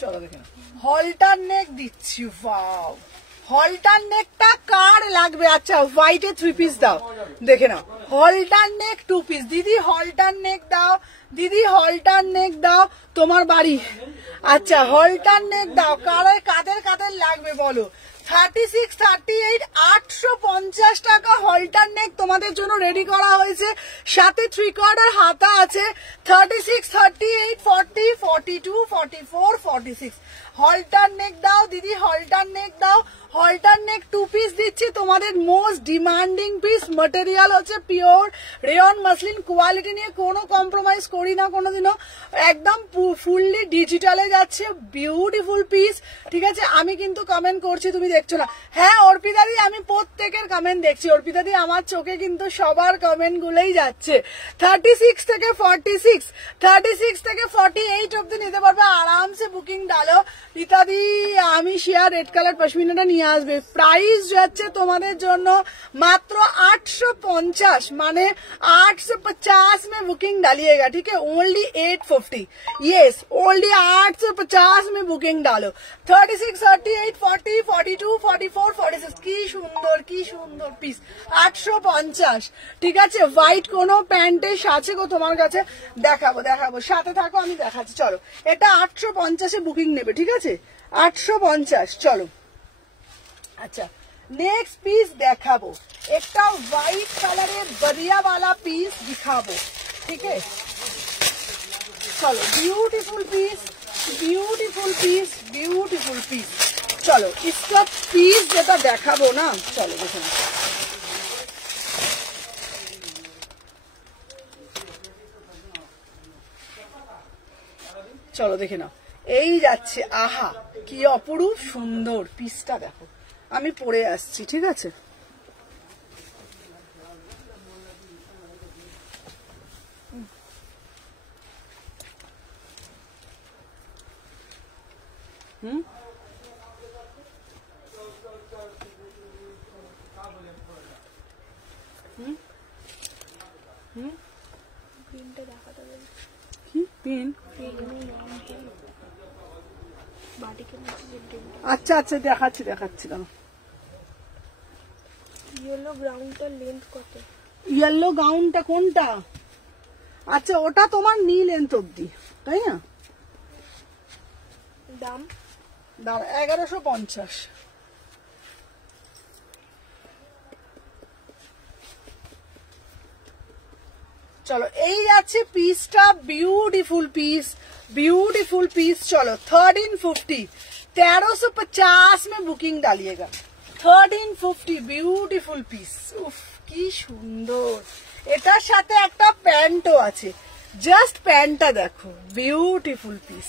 চলো দেখে নাও হলটার নেক দিচ্ছি। ওয়াও হলটার নেকটা কার লাগবে? আচ্ছা হোয়াইটে 3 পিস দাও, দেখে নাও। হলটার নেক 2 পিস। দিদি হলটার নেক দাও, দিদি হলটার নেক দাও, তোমার বাড়ি। আচ্ছা হলটার নেক দাও, কাদের কাদের লাগবে বলো। 36, 38, 850 টাকা হলটার নেক তোমাদের জন্য রেডি করা হয়েছে, সাথে 3/4 হাতা আছে। 36, 38, 40, 42, 44, 46 হলটার নেক দাও দিদি, হলটার নেক দাও। হলটার নেক 2 পিস দিচ্ছি তোমাদের, মোস্ট ডিমান্ডিং পিস। ম্যাটেরিয়াল হচ্ছে পিওর রেয়ন মাসলিন, কোয়ালিটি নিয়ে কোনো কম্প্রোমাইজ করি না কোনোদিনও, একদম ফুললি ডিজিটালে যাচ্ছে, বিউটিফুল পিস। ঠিক আছে আমি কিন্তু কমেন্ট করছি, তুমি দেখছো না। হ্যাঁ অর্পিতাদি আমি প্রত্যেকের কমেন্ট দেখছি অর্পিতাদি, আমার চোখে কিন্তু সবার কমেন্ট গুলোই যাচ্ছে। 36 থেকে 46, 36 থেকে 48 অব্দি নিতে পারবে আরামসে, বুকিং ডালো। রীতাদি আমি শেয়ার রেড কালার পশমিনাটা নিয়ে আসবে। প্রাইস যাচ্ছে তোমাদের জন্য मात्र 850, माने 850 में बुकिंग डालिएगा, ठीक है। ओनली 850, यस ओनली 850 में बुकिंग डालो। 36, 38, 40, 42, 44, 46 की सुंदर পিস 850, ঠিক আছে। হোয়াইট কোন প্যান্টের আছে গো তোমার কাছে? দেখাবো সাথে থাকো, আমি দেখাচ্ছি। চলো এটা 850 বুকিং নেবে, ঠিক আছে 850। চলো আচ্ছা नेक्स्ट पीस देखाबो, एक व्हाइट कलर बढ़िया वाला पीस दिखाबो, ठीक है। चलो beautiful piece, beautiful piece, beautiful piece. चलो इसका पीस जेटा देखाबो ना, चलो देखो ना, चलो देखे ना, এই যাচ্ছে। আহা কি অপরূপ সুন্দর পিসটা দেখো, আমি পরে আসছি, ঠিক আছে। আচ্ছা আচ্ছা দেখাচ্ছি দাও। येलो গ্রাউন্ডটার লেন্থ কত? येलो গাউনটা কোনটা? আচ্ছা ওটা তোমার নি লেন্থ অবধি, তাই না? দাম 1150। চলো এই যাচ্ছে পিসটা, বিউটিফুল পিস, ब्यूटीफुल पीस। चलो 1350, 1350 में बुकिंग डालिएगा। 1350 ब्यूटीफुल पीस। उफ কি সুন্দর, এটার সাথে একটা প্যান্টও আছে, জাস্ট প্যান্টটা দেখো, বিউটিফুল পিস।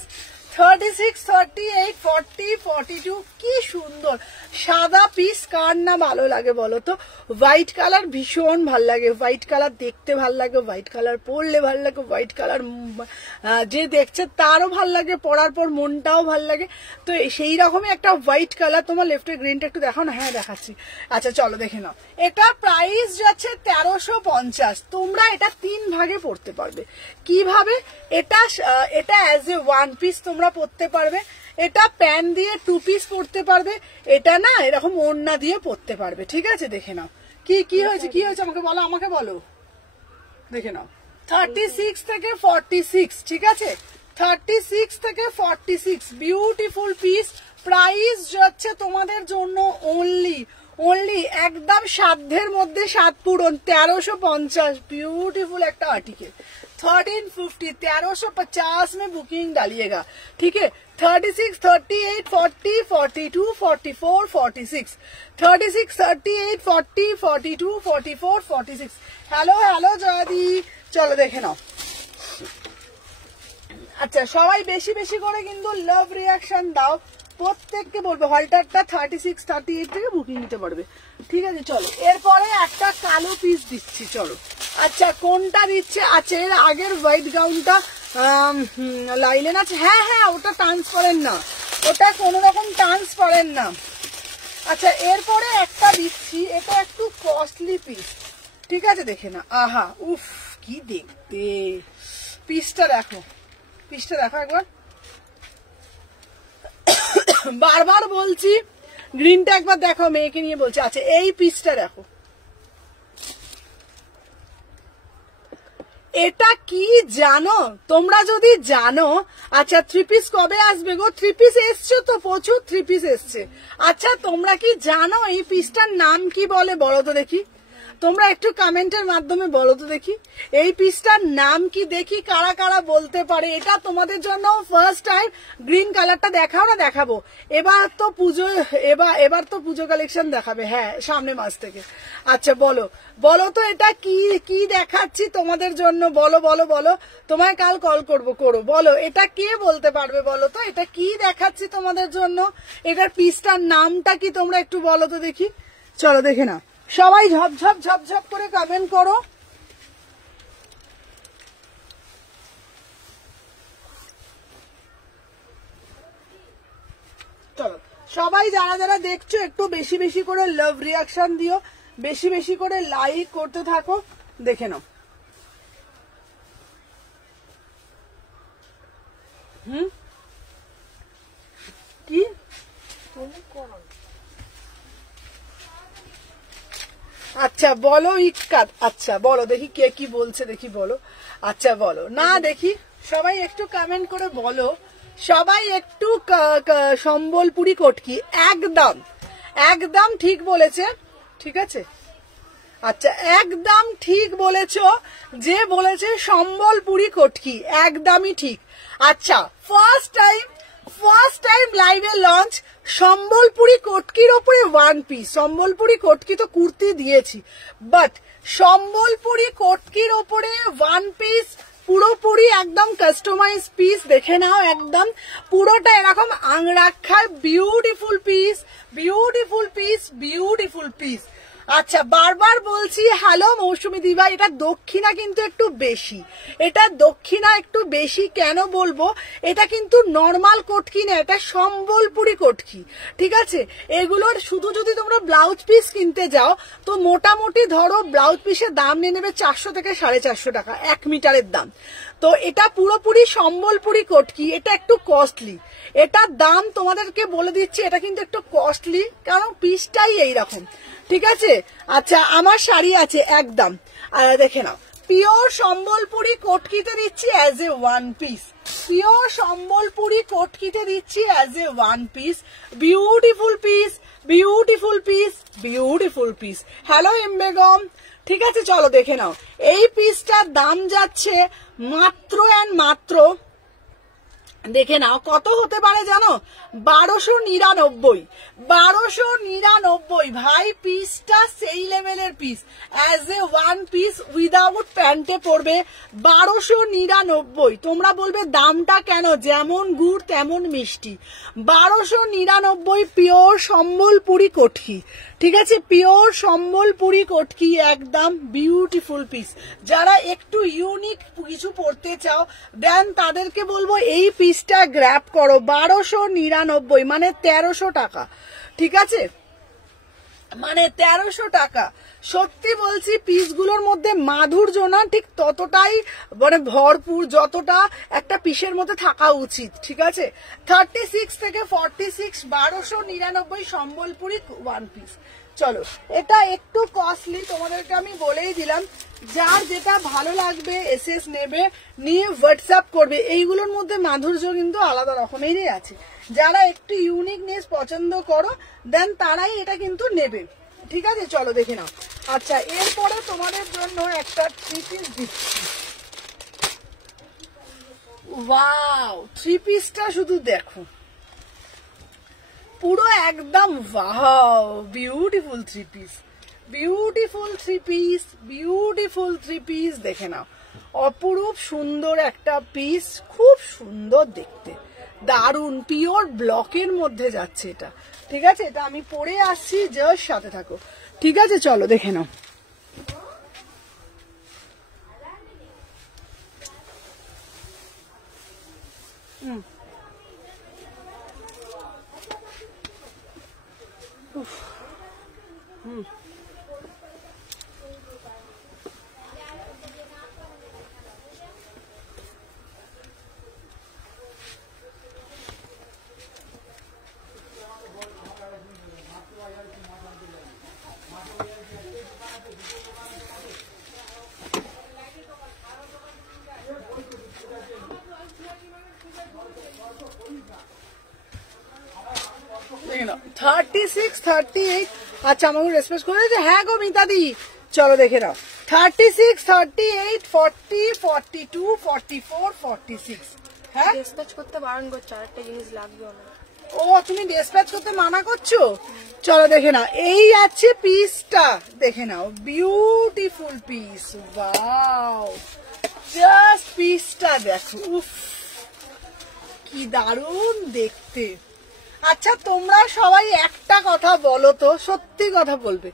36, 38, 40, 42 কি সুন্দর সাদা পিস। কার না ভালো লাগে বলো তো? হোয়াইট কালার ভীষণ ভাল লাগে, হোয়াইট কালার দেখতে ভাল লাগে, হোয়াইট কালার পরলে ভাল লাগে, হোয়াইট কালার যে দেখছে তারও ভাল লাগে, পরার পর মনটাও ভাল লাগে। তো সেই রকমই একটা হোয়াইট কালার। তোমার লেফটের গ্রিনটা একটু দেখাও না। হ্যাঁ দেখাচ্ছি। আচ্ছা চলো দেখে নাও। এটার প্রাইস যাচ্ছে 1350। তোমরা এটা 3 ভাগে পড়তে পারবে। কিভাবে? এটা অ্যাজ এ ওয়ান পিস তোমরা পড়তে পারবে, এটা প্যান্ট দিয়ে 2 পিস পড়তে পারবে, এটা না এরকম ওড়না দিয়ে পড়তে পারবে, ঠিক আছে। দেখে নাও কি হয়েছে আমাকে বলো দেখে নাও। 36 থেকে 46, ঠিক আছে 36 থেকে 46 বিউটিফুল পিস। প্রাইস যাচ্ছে তোমাদের জন্য ओनली एकदम साध्यের মধ্যে 7 পূরণ 1350। ब्यूटीफुल একটা आर्टिकल 1350, 1350 में बुकिंग डालिएगा, ठीक है। 36, 38, 40, 42, 44, 46, 36, 38, 40, 42, 44, 46। हेलो जयदी, चलो देखे नाओ। আচ্ছা সবাই বেশি বেশি করে কিন্তু লাভ রিঅ্যাকশন দাও, প্রত্যেককে বলবো হলটারটা 36, 38 থেকে বুকিং নিতে পারবে, ঠিক আছে। চলো এরপরে একটা কালো পিস দিচ্ছি, চলো। আচ্ছা কোনটা দিচ্ছে? আচ্ছা এর আগের হোয়াইট গাউনটা লাইলেন আছে। হ্যাঁ ওটা ট্রান্সপারেন্ট না, ওটা কোনো রকম ট্রান্সপারেন্ট না। আচ্ছা এরপরে একটা দিচ্ছি, এটা একটু কস্টলি পিস, ঠিক আছে। দেখে না, আহা উফ কি দেখতে, পিসটা দেখো একবার। বারবার বলছি গ্রিনটা একবার দেখো, মেয়েকে নিয়ে বলছি। আচ্ছা এই পিসটা দেখো, এটা কি জানো? তোমরা যদি জানো, আচ্ছা 3 পিস কবে আসবে গো? 3 পিস এসছে তো, প্রচুর 3 পিস এসছে। আচ্ছা তোমরা কি জানো এই পিসটার নাম কি বলে? বলো তো দেখি। তোমরা একটু কমেন্টের মাধ্যমে বলো তো দেখি এই পিসটার নাম কি, দেখি কারা কারা বলতে পারে। এটা তোমাদের জন্য ফার্স্ট টাইম। গ্রিন কালারটা দেখাও না? দেখাবো। এবার তো পুজো কালেকশন দেখাবে, হ্যাঁ সামনে মাস থেকে। আচ্ছা বলো বলো তো এটা কি কি দেখাচ্ছি তোমাদের জন্য, বলো বলো বলো। তোমায় কাল কল করো, বলো এটা কে বলতে পারবে বলো তো এটা কি দেখাচ্ছি তোমাদের জন্য, এটার পিসটার নামটা কি তোমরা একটু বলো তো দেখি। চলো দেখে না, সবাই ঝপঝপ ঝপঝপ করে কমেন্ট করো। চলো সবাই যারা যারা দেখছো একটু বেশি বেশি করে লাভ রিয়াকশন দিও, বেশি বেশি করে লাইক করতে থাকো। দেখে নাও। কি আচ্ছা বলো ইক্কাত, আচ্ছা বলো দেখি কে কি বলছে দেখি বলো। আচ্ছা বলো না দেখি, সবাই একটু কমেন্ট করে বলো, সবাই একটু সম্বলপুরি কটকি একদম একদম ঠিক বলেছে, ঠিক আছে। আচ্ছা একদম ঠিক বলেছো, যে বলেছে সম্বলপুরি কটকি একদমই ঠিক। আচ্ছা ফার্স্ট টাইম লাইভে লঞ্চ সম্বলপুরি কটকির ওপরে ওয়ান পিস। সম্বলপুরি কটকি তো কুর্তি দিয়েছি, বাট সম্বলপুরি কটকির ওপরে ওয়ান পিস পুরোপুরি একদম কাস্টমাইজ পিস। দেখে নাও একদম পুরোটা এরকম আংরাক্ষার beautiful piece, beautiful piece, beautiful piece. আচ্ছা বারবার বলছি হ্যালো মৌসুমী দিবা, এটা দক্ষিণা কিন্তু একটু বেশি, এটা দক্ষিণা একটু বেশি। কেন বলবো, এটা কিন্তু নর্মাল কটকি না, এটা সম্বলপুরি কটকি, ঠিক আছে। এগুলোর শুধু যদি তোমরা ব্লাউজ পিস কিনতে যাও তো মোটামুটি ধরো ব্লাউজ পিসের দাম নিয়ে নেবে 400 থেকে 450 টাকা 1 মিটারের দাম। তো এটা পুরোপুরি সম্বলপুরি কটকি, এটা একটু কস্টলি, এটার দাম তোমাদেরকে বলে দিচ্ছি, এটা কিন্তু একটু কস্টলি কারণ পিসটাই এইরকম, ঠিক আছে। আচ্ছা আমার শাড়ি আছে একদম, দেখে নাও পিওর সম্বলপুরি কটকিতে দিচ্ছি as A one piece, pure Sambalpuri কটকিতে দিচ্ছি as A one piece. Beautiful piece, beautiful piece, beautiful piece. Hello এমবেগম, ঠিক আছে চলো দেখে নাও। এই পিসটার দাম যাচ্ছে মাত্র অ্যান্ড মাত্র, দেখে নাও কত হতে পারে জানো, 1299, 1299 ভাই। পিসটা সেই লেভেলের piece, as A one piece without প্যান্টে পড়বে 1299। তোমরা বলবে দামটা কেন, যেমন গুড় তেমন মিষ্টি। 1299 পিওর সম্বলপুরি কটকি, ঠিক আছে, পিওর সম্বলপুরি কটকি একদম বিউটিফুল পিস। যারা একটু ইউনিক কিছু পড়তে চাও দেন তাদেরকে বলবো এই পিসটা গ্র্যাব করো। 1299 মানে 1300 টাকা, ঠিক আছে, মানে 1300 টাকা। সত্যি বলছি পিসগুলোর মধ্যে মাধুর্য না ঠিক ততটাই মানে ভরপুর যতটা একটা পিসের মধ্যে থাকা উচিত, ঠিক আছে। 36 থেকে 46, 1299 সম্বলপুরি ওয়ান পিস। চলো এটা একটু কস্টলি, তোমাদেরকে আমি বলেই দিলাম, যার যেটা ভালো লাগবে এসএস নেবে, নিয়ে হোয়াটসঅ্যাপ করবে। এইগুলোর মধ্যে মাধুর্য কিন্তু আলাদা রকমেরই আছে। যারা একটু ইউনিকনেস পছন্দ করো দেন তারাই এটা কিন্তু নেবে, ঠিক আছে। চলো দেখে নাও। আচ্ছা এরপরে তোমাদের জন্য একটা 3 পিস দিচ্ছি। ওয়াও 3 পিসটা শুধু দেখো, পুরো একদম wow beautiful 3 piece, beautiful 3 piece, beautiful 3 piece. দেখে নাও অপরূপ সুন্দর একটা পিস, খুব সুন্দর দেখতে, দারুন পিওর ব্লকের মধ্যে যাচ্ছে এটা, ঠিক আছে। এটা আমি পরে আসছি, জাস্ট সাথে থাকো, ঠিক আছে। চলো দেখে নাও। দেখে নাও 36, 38। আচ্ছা আমাকে রেসপেক্ট করে দিয়েছে, হ্যাঁ গো মিতাদি চলো দেখে নাও 36, 38, 40, 42, 44, 46। হ্যাঁ ডিসপ্যাচ করতে বারণ করছে, আরেকটা জিনিস লাগবে না। ও তুমি ডিসপ্যাচ করতে মানা করছো? চলো দেখে নাও, এই আছে পিসটা, দেখে নাও বিউটিফুল পিস। ওয়াও, জাস্ট পিসটা দেখো, উফ কি দারুণ দেখতে। আচ্ছা তোমরা সবাই একটা কথা বলো তো, সত্যি কথা বলবে,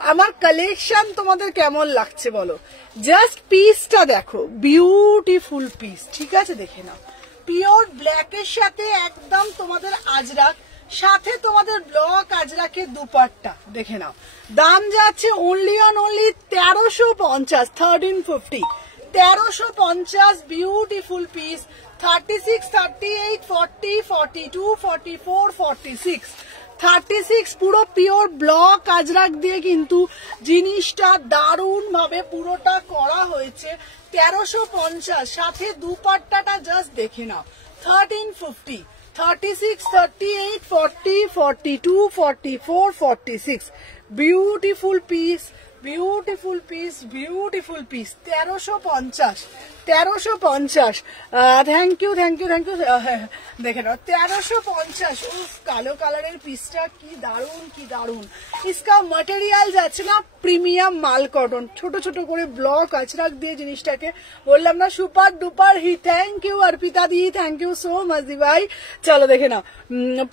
আমার কালেকশন তোমাদের কেমন লাগছে বলো? জাস্ট পিসটা দেখো, বিউটিফুল পিস, ঠিক আছে দেখে নাও। পিওর ব্ল্যাকের সাথে একদম তোমাদের আজরাক, সাথে তোমাদের ব্লক আজরাকের দুপাট্টা, দেখে নাও। দাম যাচ্ছে only on only 1350, 1350, 1350। Beautiful piece, 36, 38, 40, 42, 44, 46, 36 পুরো পিওর ব্লক আজরাক দিয়ে কিন্তু জিনিসটা দারুণ ভাবে পুরোটা করা হয়েছে। 1350, সাথে দুপাট্টাটা জাস্ট দেখে নাও। 1350, 36, 38, 40, 42, 44, 46। Beautiful piece, beautiful piece, beautiful piece. 1350, 1350। Thank you, thank you, thank you. দেখে নাও 1350। উফ, কালো কালারের পিসটা কি দারুন, কি দারুন। ইসকা মটেরিয়াল যাচ্ছে না প্রিমিয়াম মাল কটন, ছোট ছোট করে ব্লক আজরাক দিয়ে জিনিসটাকে বললাম না super duper hit. Thank you Arpita দি, থ্যাংক ইউ সো মাচ দি ভাই। চলো দেখে নাও,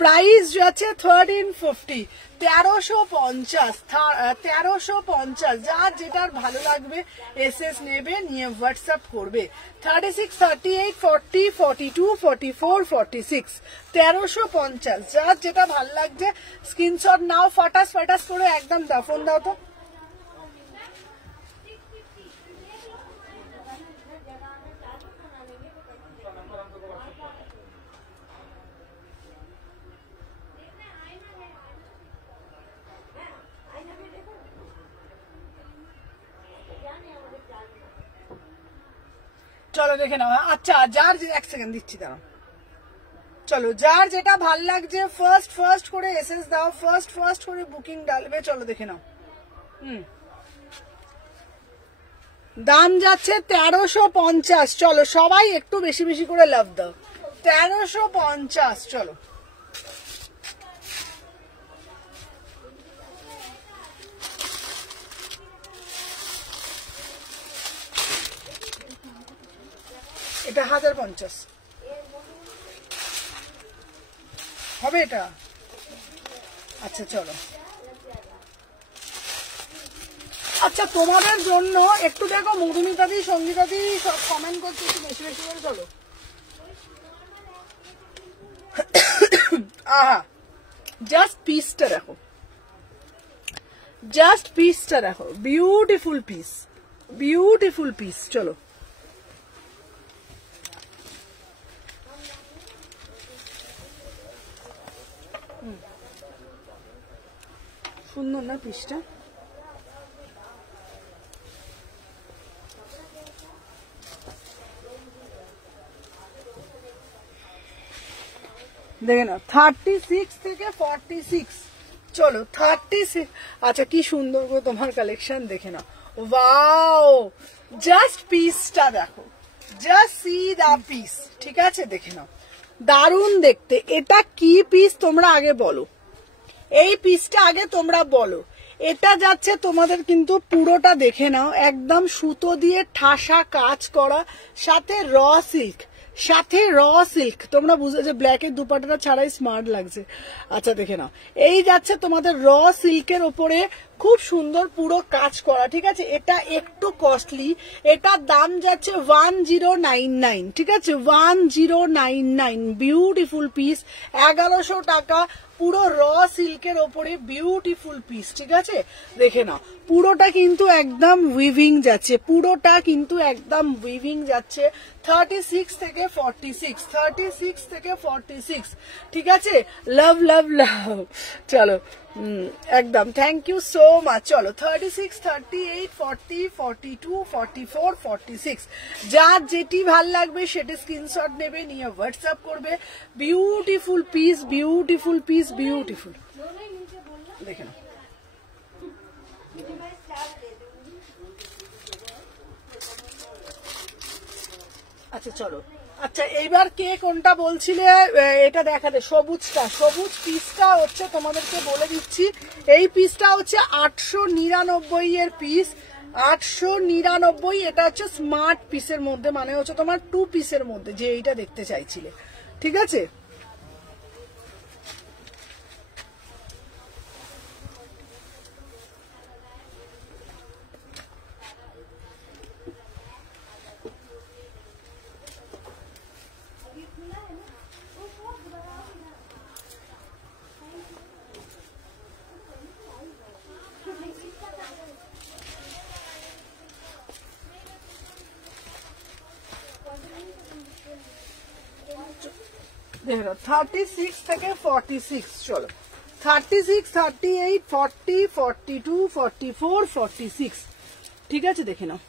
প্রাইস যাচ্ছে 1350, 1350, 1350। যার যেটার ভালো লাগবে এসএস নেবে, নিয়ে হোয়াটসঅ্যাপ করবে। 36, 38, 40, 42, 44, 46, 1350। যার যেটা ভালো লাগছে স্ক্রিনশট নাও, ফাটাস ফাটাস করে একদম ফোন দাও তো। চলো দেখে নাও। আচ্ছা যার, এক সেকেন্ড দিচ্ছি দাঁড়াও। চলো যার যেটা ভাল লাগছে ফার্স্ট ফার্স্ট করে এসএস দাও, ফার্স্ট ফার্স্ট করে বুকিং ডালবে। চলো দেখে নাও। দাম যাচ্ছে 1350। চলো সবাই একটু বেশি বেশি করে লাভ দাও। 1350। চলো এটা 1050 হবে এটা। আচ্ছা চলো, আচ্ছা তোমাদের জন্য একটু দেখো, মধুমিতা দি, সঙ্গীতা দি সব কমেন্ট করছে, একটু বেশি বেশি করে। চলো আহা, জাস্ট পিসটা দেখো, জাস্ট পিসটা দেখো, বিউটিফুল পিস, বিউটিফুল পিস। চলো সুন্দর না পিসটা? দেখে নাও 36 থেকে 46। চলো 36। আচ্ছা কি সুন্দর গো তোমার কালেকশন, দেখে নাও। ওয়াও, জাস্ট পিসটা দেখো, জাস্ট সি দা পিস, ঠিক আছে দেখে নাও, দারুণ দেখতে। এটা কি পিস তোমরা আগে বলো, এই পিসটা আগে তোমরা বলো। এটা যাচ্ছে তোমাদের কিন্তু পুরোটা দেখে নাও, একদম সুতো দিয়ে ঠাসা কাজ করা, সাথে র সিল্ক, সাথে র সিল্ক। তোমরা বুঝে যে ব্ল্যাকের দুপাট্টাটা ছাড়াই স্মার্ট লাগছে। আচ্ছা দেখে নাও, এই যাচ্ছে তোমাদের র সিল্কের ওপরে খুব সুন্দর পুরো কাজ করা, ঠিক আছে। এটা একটু কস্টলি, এটার দাম যাচ্ছে 1099, ঠিক আছে, 1099। বিউটিফুল পিস, 1100 টাকা, পুরো র সিল্কের ওপরে বিউটিফুল পিস, ঠিক আছে দেখে নাও। পুরোটা কিন্তু একদম উইভিং যাচ্ছে, পুরোটা কিন্তু একদম উইভিং যাচ্ছে। 36 থেকে 46, 36 থেকে 46, ঠিক আছে। লাভ লাভ লাভ। চলো একদম থ্যাংক ইউ সো মাচ। চলো 36, 38, 40, 42, 44, 46। যার যেটি ভাল লাগবে সেটি স্ক্রিনশট নেবে, নিয়ে হোয়াটসঅ্যাপ করবে। Beautiful piece, beautiful piece, beautiful. দেখে নাও আচ্ছা চলো, আচ্ছা এইবার কে কোনটা বলছিলে এটা দেখাতে, সবুজটা, সবুজ পিসটা হচ্ছে তোমাদেরকে বলে দিচ্ছি, এই পিসটা হচ্ছে 899 এর পিস, 899। এটা হচ্ছে স্মার্ট পিসের মধ্যে, মানে হচ্ছে তোমার 2 পিসের মধ্যে, যে এইটা দেখতে চাইছিলে, ঠিক আছে। দেখো 36 থেকে 46, চলো 36, 38, 40, 42, 44, 46, ঠিক আছে দেখে নাও।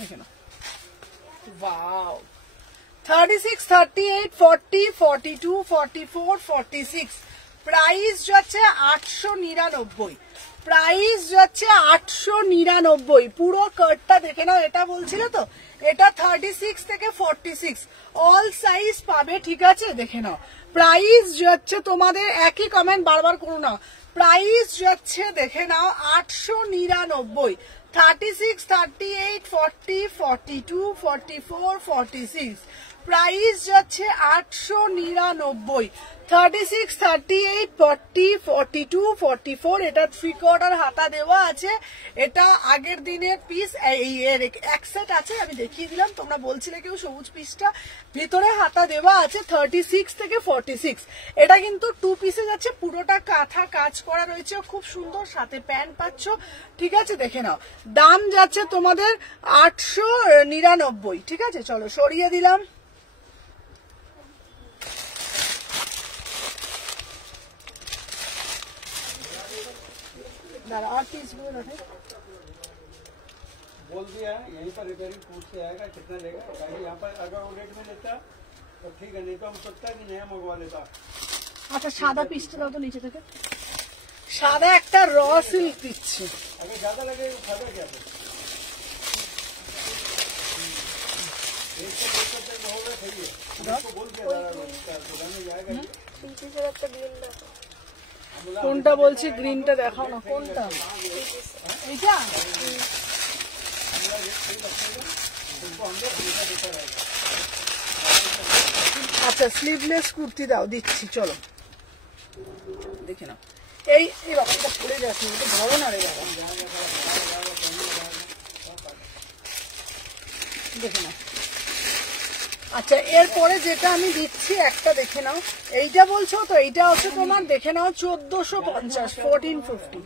দেখে নাও, ওয়াও, 36, 38, 40, 42, 44, 46, প্রাইস যাচ্ছে 899, প্রাইস যাচ্ছে 899, পুরো কার্ডটা দেখে নাও। এটা বলছিল তো, এটা 36 থেকে 46 অল সাইজ পাবে, ঠিক আছে দেখে নাও। প্রাইস যাচ্ছে তোমাদের, একই কমেন্ট বারবার করো না, প্রাইস যাচ্ছে দেখে নাও 899, 36, 38, 40, 42, 44, 46, প্রাইস যাচ্ছে 899, 36, 38, 40, 42, 44, এটা 3/4 হাতা দেওয়া আছে, এটা আগের দিনের পিস, এর এক সেট আছে, আমি দেখিয়ে দিলাম, তোমরা বলছিলে কেউ সবুজ পিসটা, ভিতরে হাতা দেওয়া আছে 36 থেকে 46, এটা কিন্তু 2 পিসে যাচ্ছে, পুরোটা কাঁথা কাজ করা রয়েছে, খুব সুন্দর, সাথে প্যান্ট পাচ্ছ, ঠিক আছে দেখে নাও। দাম যাচ্ছে তোমাদের 899, ঠিক আছে চলো সরিয়ে দিলাম। और पीस बोल रहे बोल दिया यहीं पर रिपेयरिंग पूछ से आएगा कितना लेगा, गाड़ी यहाँ पर अगर वो रेट में लेता तो ठीक है, नहीं तो हम सोचता कि नया मंगवा लेता। আচ্ছা সাদা পিসটা দাও তো নিচে থেকে, সাদা একটা র সিল্ক দিচ্ছে, अगर ज्यादा लगे फायदा क्या है, एक से 200 तक होगा, सही है, उसको बोल दिया दुकान जाएगा। কোনটা বলছি, গ্রিনটা দেখাও না, কোনটা এইটা, আচ্ছা স্লিভলেস কুর্তি দাও, দিচ্ছি চলো দেখে নাও। এই বাবাটা পড়ে যাচ্ছে, এটা ধরো না রে বাবা, দেখে নাও। আচ্ছা এরপরে যেটা আমি দিচ্ছি একটা দেখে নাও, এইটা বলছো তো, এইটা হচ্ছে তোমার দেখে নাও 1450, 1450।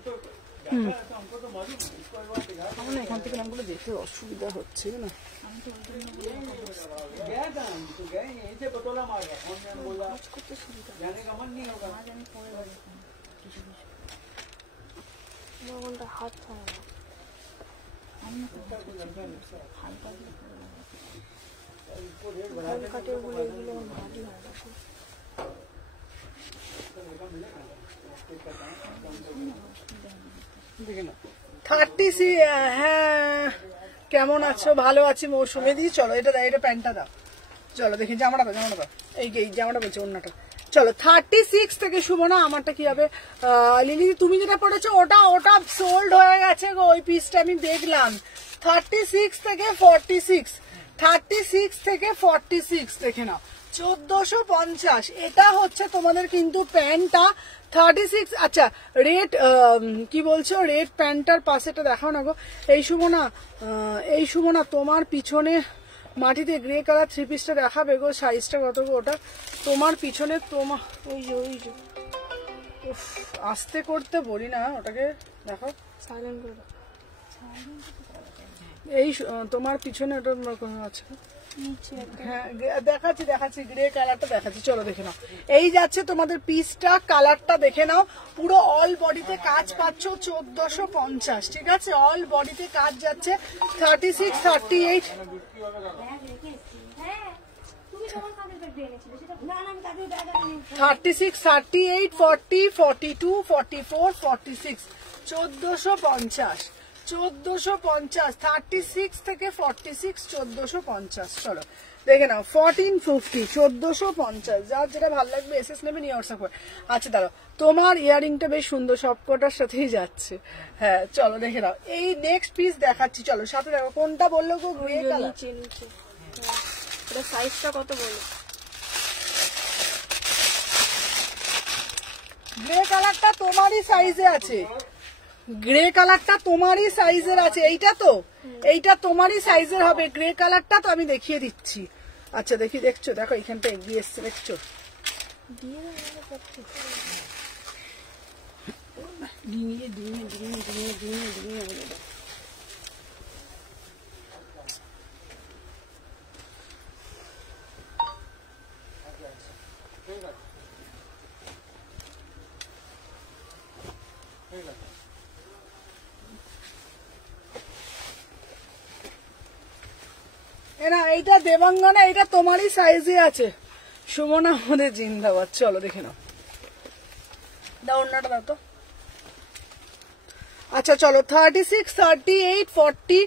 আমার এখান থেকে নামগুলো দেখতে অসুবিধা হচ্ছে না, হাত হয় না, কাটে বলে এগুলো ভারী হয় না। 30, হ্যাঁ কেমন আছো, ভালো আছি মৌসুমী দি, চলো এটা দাও, এটা প্যান্টটা দাও, চলো দেখি জামাটা দাও, জামাটা দাও, এই জামাটা বলছে অন্যটা, চলো 36 থেকে শুভ না, আমারটা কি হবে লিলি, তুমি যেটা পড়েছো ওটা ওটা সোল্ড হয়ে গেছে গো, ওই পিসটা আমি দেখলাম। 36 থেকে 46, 36 থেকে 46 দেখে নাও 1450, এটা হচ্ছে তোমাদের কিন্তু প্যান্টটা 36। আচ্ছা রেড কি বলছো, রেড প্যান্টটার পাশেটা দেখাও না গো, এই শুভ না তোমার পিছনে মাটিতে গ্রে কালার 3 পিসটা দেখাবে গো, সাইজটা কত গো ওটা তোমার পিছনে, তোমার ওই যে আস্তে করতে বলি না ওটাকে, দেখো সাইলেন্ট করে এই তোমার পিছনে ওটা আছে, নিচে একটা হ্যাঁ দেখাচ্ছি দেখাচ্ছি, গ্রে কালারটা দেখাচ্ছি, চলো দেখে নাও। এই যাচ্ছে তোমাদের পিসটা, কালারটা দেখে নাও। পুরো অল বডিতে কাজ পাচ্ছ 1450, ঠিক আছে? অল বডিতে কাজ যাচ্ছে 36, 38। হ্যাঁ তুমি তোমার কাঁধের ব্যাগ দিয়ে এনেছিলে সেটা না না আমি কাঁধের ব্যাগ আনিনি 36, 38, 40, 42, 44, 46, 1450, 1450, 36 থেকে 46, 1450। চলো দেখে নাও 1450, 1450, যার যেটা ভালো লাগবে এসএস নেবে, নিয়ে হোয়াটসঅ্যাপ করে। আচ্ছা দাঁড়াও, তোমার ইয়ারিংটা বেশ সুন্দর, সবকটার সাথেই যাচ্ছে। হ্যাঁ চলো দেখে নাও। এই নেক্সট পিস দেখাচ্ছি, চলো সাথে দেখো। কোনটা বললো গো? Grey colour. নিচে নিচে এটা সাইজটা কত বলো? গ্রে কালারটা তোমারই সাইজে আছে, গ্রে কালারটা তোমারই সাইজের আছে। এইটা তো, এইটা তোমারই সাইজের হবে গ্রে কালারটা, তো আমি দেখিয়ে দিচ্ছি। আচ্ছা দেখি, দেখছো, দেখো এখানটা এগিয়ে এসছে, দেখছো? ডিঙিয়ে ডিঙিয়ে ডিঙিয়ে ডিঙিয়ে ডিঙিয়ে ডিঙিয়ে বলে দাও। না এইটা দেবাঙ্গনা, এইটা তোমারই সাইজে আছে। সুমনা আমাদের জিন্দাবাদ। চলো দেখে নাও, দাও অন্যটা দাও তো। আচ্ছা চলো 36, 38, 40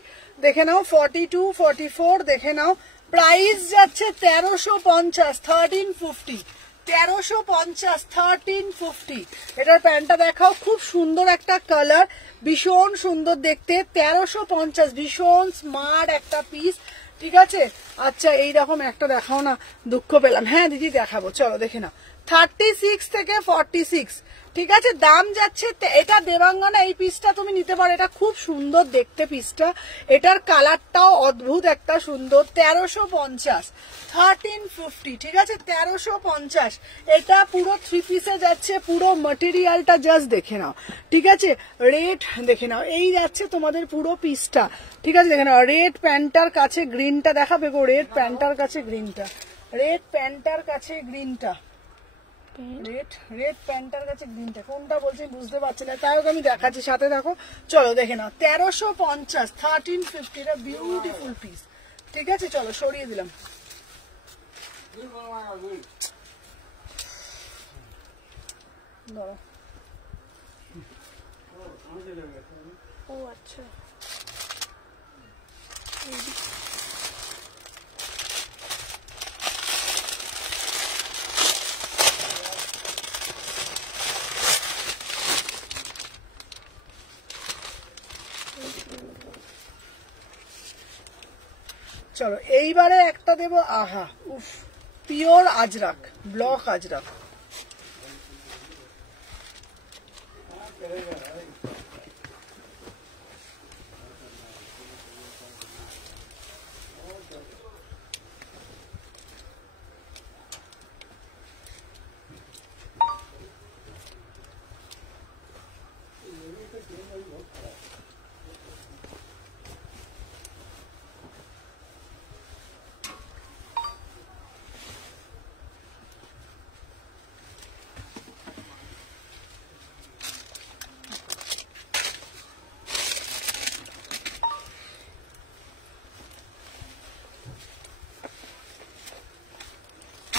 দেখে নাও, 42, 44 দেখে নাও। প্রাইস যাচ্ছে 1350, 1350, 1350, 1350। এটার প্যান্টটা দেখাও, খুব সুন্দর একটা কালার, ভীষণ সুন্দর দেখতে। 1350, ভীষণ স্মার্ট একটা পিস, ঠিক আছে? আচ্ছা এইরকম একটা দেখাও না, দুঃখ পেলাম। হ্যাঁ দিদি দেখাবো, চলো দেখে নাও। 36 থেকে 46, ঠিক আছে? দাম যাচ্ছে, এটা দেবাঙ্গনা, এই পিসটা তুমি নিতে পারো, এটা খুব সুন্দর দেখতে পিসটা। এটার কালারটাও অদ্ভুত একটা সুন্দর। 1350, 1350, ঠিক আছে? 1350। এটা পুরো 3 পিসে যাচ্ছে, পুরো ম্যাটেরিয়ালটা জাস্ট দেখে নাও, ঠিক আছে? রেড দেখে নাও, এই যাচ্ছে তোমাদের পুরো পিসটা, ঠিক আছে? দেখে নাও, রেড প্যান্টার কাছে গ্রিনটা দেখাবে গো, রেড প্যান্টার কাছে গ্রিনটা, রেড প্যান্টার কাছে গ্রিনটা, রেড প্যান্টার কাছে গ্রিনটা, কোনটা বলছি বুঝতে পারছি না, তাই আমি দেখাচ্ছি, সাথে দেখো। চলো দেখে নাও 1350, 1350, এটা বিউটিফুল পিস, ঠিক আছে? চলো সরিয়ে দিলাম। দাঁড়াও, ও আচ্ছা চলো এইবারে একটা দেবো, আহা উফ, পিওর আজরাক, ব্লক আজরাক।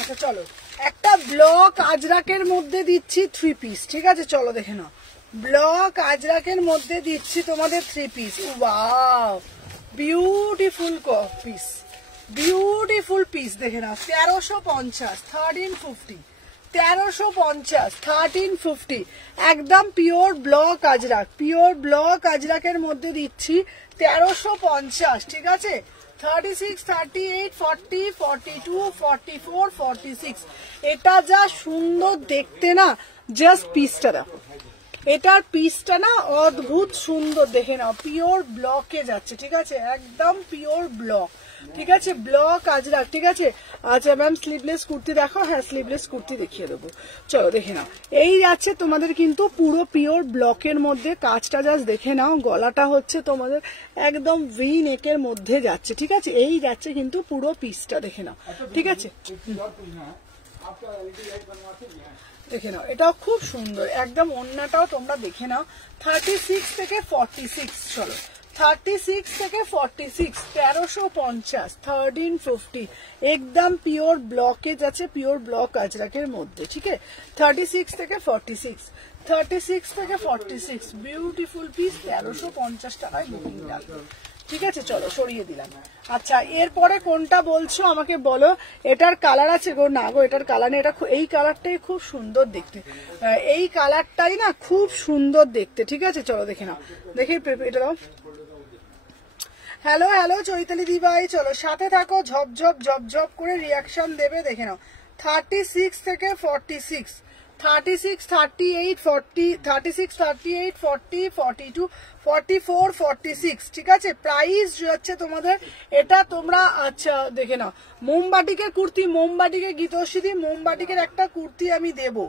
আচ্ছা চলো, একটা ব্লক আজরাকের মধ্যে দিচ্ছি 3 পিস, ঠিক আছে? চলো দেখে নাও, ব্লক আজরাকের মধ্যে দিচ্ছি তোমাদের 3 piece. Wow, beautiful piece, beautiful piece, দেখে নাও। 1350, 1350, 1350, 1350, একদম pure block Ajrakh, pure block আজরাকের মধ্যে দিচ্ছি 1350, ঠিক আছে? 36, 38, 40, 42, 44, 46, এটা যা সুন্দর দেখতে না, জাস্ট পিসটা দেখো, এটার পিসটা না অদ্ভুত সুন্দর, দেখে নাও। পিওর ব্লকে যাচ্ছে, ঠিক আছে? একদম পিওর ব্লক, ঠিক আছে, ব্লক আজরাক, ঠিক আছে। আচ্ছা ম্যাম স্লিভলেস কুর্তি দেখো, হ্যাঁ স্লিভলেস কুর্তি দেখিয়ে দেবো, চলো দেখে নাও। এই যাচ্ছে তোমাদের কিন্তু পুরো পিওর ব্লকের মধ্যে, কাজটা জাস্ট দেখে নাও, গলাটা হচ্ছে তোমাদের একদম ভি নেকের মধ্যে যাচ্ছে, ঠিক আছে। এই যাচ্ছে কিন্তু পুরো পিসটা, দেখে নাও, ঠিক আছে। দেখে নাও, এটাও খুব সুন্দর একদম, ওন্নাটাও তোমরা দেখে নাও। 36 থেকে 46, চলো 36 থেকে 46, 1350, 1350, একদম পিওর ব্লকেজ আছে, পিওর ব্লক আজরাকের মধ্যে, ঠিক আছে। 36 থেকে 46, 36 থেকে 46, বিউটিফুল পিস, 1350 টাকায় বুকিং লাগবে, ঠিক আছে। চলো সরিয়ে দিলাম। আচ্ছা এরপরে কোনটা বলছো আমাকে বলো। এটার কালার আছে গো, না গো এটার কালার নেই, এটা এই কালারটাই খুব সুন্দর দেখতে, এই কালারটাই না খুব সুন্দর দেখতে, ঠিক আছে। চলো দেখে নাও, দেখে এটা দাও। হ্যালো হ্যালো চৈতালি দিবাই, চলো সাথে থাকো, ঝপঝপ ঝপঝপ করে রিয়াকশন দেবে, দেখে নাও। 36 থেকে 46, 36, 38, 40, 36, 38, 40, 42, 44, 46, ঠিক আছে। প্রাইস হচ্ছে তোমাদের এটা, তোমরা আচ্ছা দেখে নাও। মোমবাটিকের কুর্তি, মোমবাটিকের গীতশ্রী, মোমবাটিকের একটা কুর্তি আমি দেবো,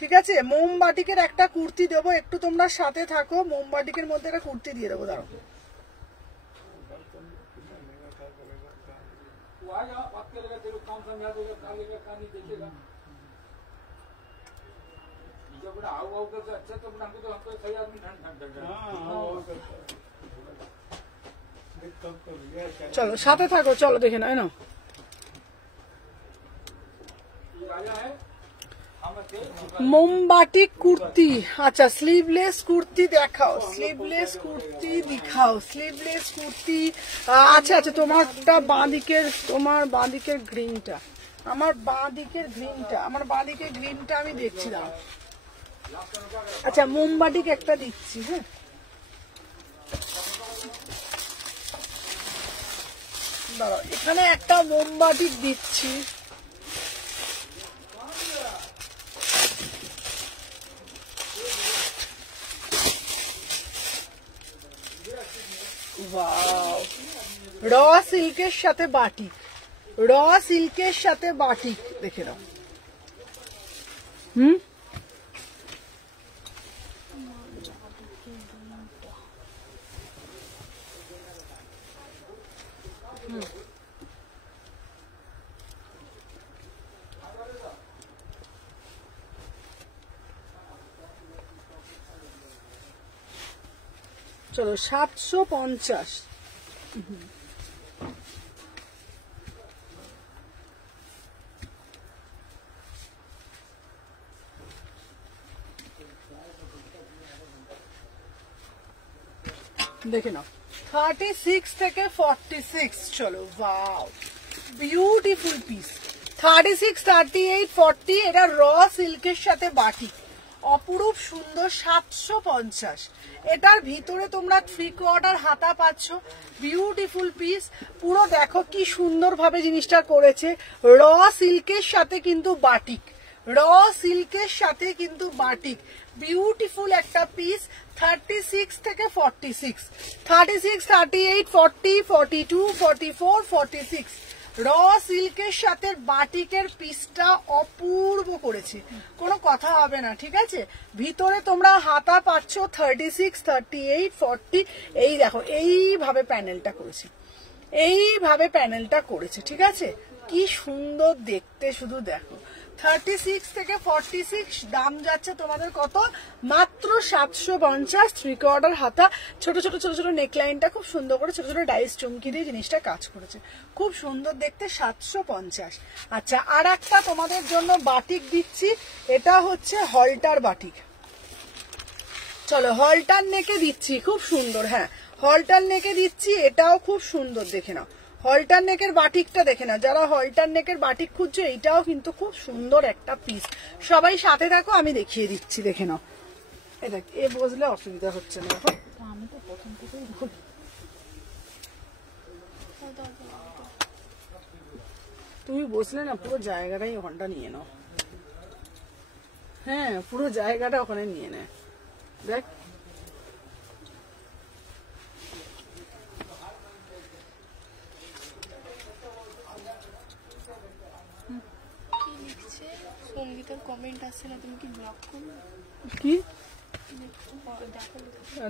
ঠিক আছে। মোমবাটিকের একটা কুর্তি দেবো, একটু তোমরা সাথে থাকো, মোমবাটিকের মধ্যে একটা কুর্তি দিয়ে দেবো, দাঁড়াও। চলো সাথে থাকো, চলো দেখে নাও, নাও। মোমবাটিক কুর্তি, আচ্ছা স্লিভলেস কুর্তি দেখাও, স্লিভলেস কুর্তি দেখাও, স্লিভলেস কুর্তি। আচ্ছা আচ্ছা তোমারটা বাঁদিকের, তোমার বাঁদিকের গ্রিনটা, আমার বাঁদিকের গ্রিনটা, আমার বাঁদিকের গ্রিনটা আমি দেখছি, দাও। আচ্ছা মোমবাটিক একটা দিচ্ছি, হ্যাঁ দাঁড়াও, এখানে একটা মোমবাটিক দিচ্ছি, র সিল্কের সাথে বাটিক, র সিল্কের সাথে বাটিক, দেখে নাও। চলো 750, দেখে নাও। 36 থেকে 46, চলো ওয়াও বিউটিফুল পিস। 36, 38, 40, এটা র সিল্কের সাথে বাটিক, অপরূপ সুন্দর, 750। এটার ভিতরে তোমরা 3/4 হাতা পাচ্ছ, বিউটিফুল পিস পুরো। দেখো কি সুন্দর ভাবে জিনিসটা করেছে, র সিল্কের সাথে কিন্তু বাটিক, র সিল্কের সাথে কিন্তু বাটিক, বিউটিফুল একটা পিস। 36 থেকে 46, 36, 38, 40, 42, 44, 46, র সিল্কের সাথে বাটিকের পিসটা অপূর্ব করেছে, কোনো কথা হবে না, ঠিক আছে। ভিতরে তোমরা হাতা পাচ্ছ 36, 38, 40, এই দেখো এইভাবে প্যানেলটা করেছে, এইভাবে প্যানেলটা করেছে, ঠিক আছে। কি সুন্দর দেখতে, শুধু দেখো। 36 থেকে 46 দাম যাচ্ছে তোমাদের কত, মাত্র 750। 3/4 হাতা, ছোট ছোট ছোট ছোট নেকলাইনটা খুব সুন্দর করে ছোট ছোট ডাইস চুমকি দিয়ে জিনিসটা কাজ করেছে, খুব সুন্দর দেখতে, 750। আচ্ছা আর একটা তোমাদের জন্য বাটিক দিচ্ছি, এটা হচ্ছে হলটার বাটিক, চলো হলটার নেকে দিচ্ছি, খুব সুন্দর, হ্যাঁ হলটার নেকে দিচ্ছি, এটাও খুব সুন্দর, দেখে নাও। হলটার নেকের বাটিকটা দেখে না, যারা হলটার নেকের বাটিক খুঁজছো, এইটাও কিন্তু খুব সুন্দর একটা পিস। সবাই সাথে থাকো, আমি দেখিয়ে দিচ্ছি, দেখে নাও। এটা এ বসলে অসুবিধা হচ্ছে না, আমি তো প্রথম থেকেই বলি। তুমি বসলে না পুরো জায়গাটাই ওখানটা নিয়ে নাও, হ্যাঁ পুরো জায়গাটা ওখানে নিয়ে নেয়, দেখ কমেন্ট আসছে না, তুমি কি ব্লক করবে? কি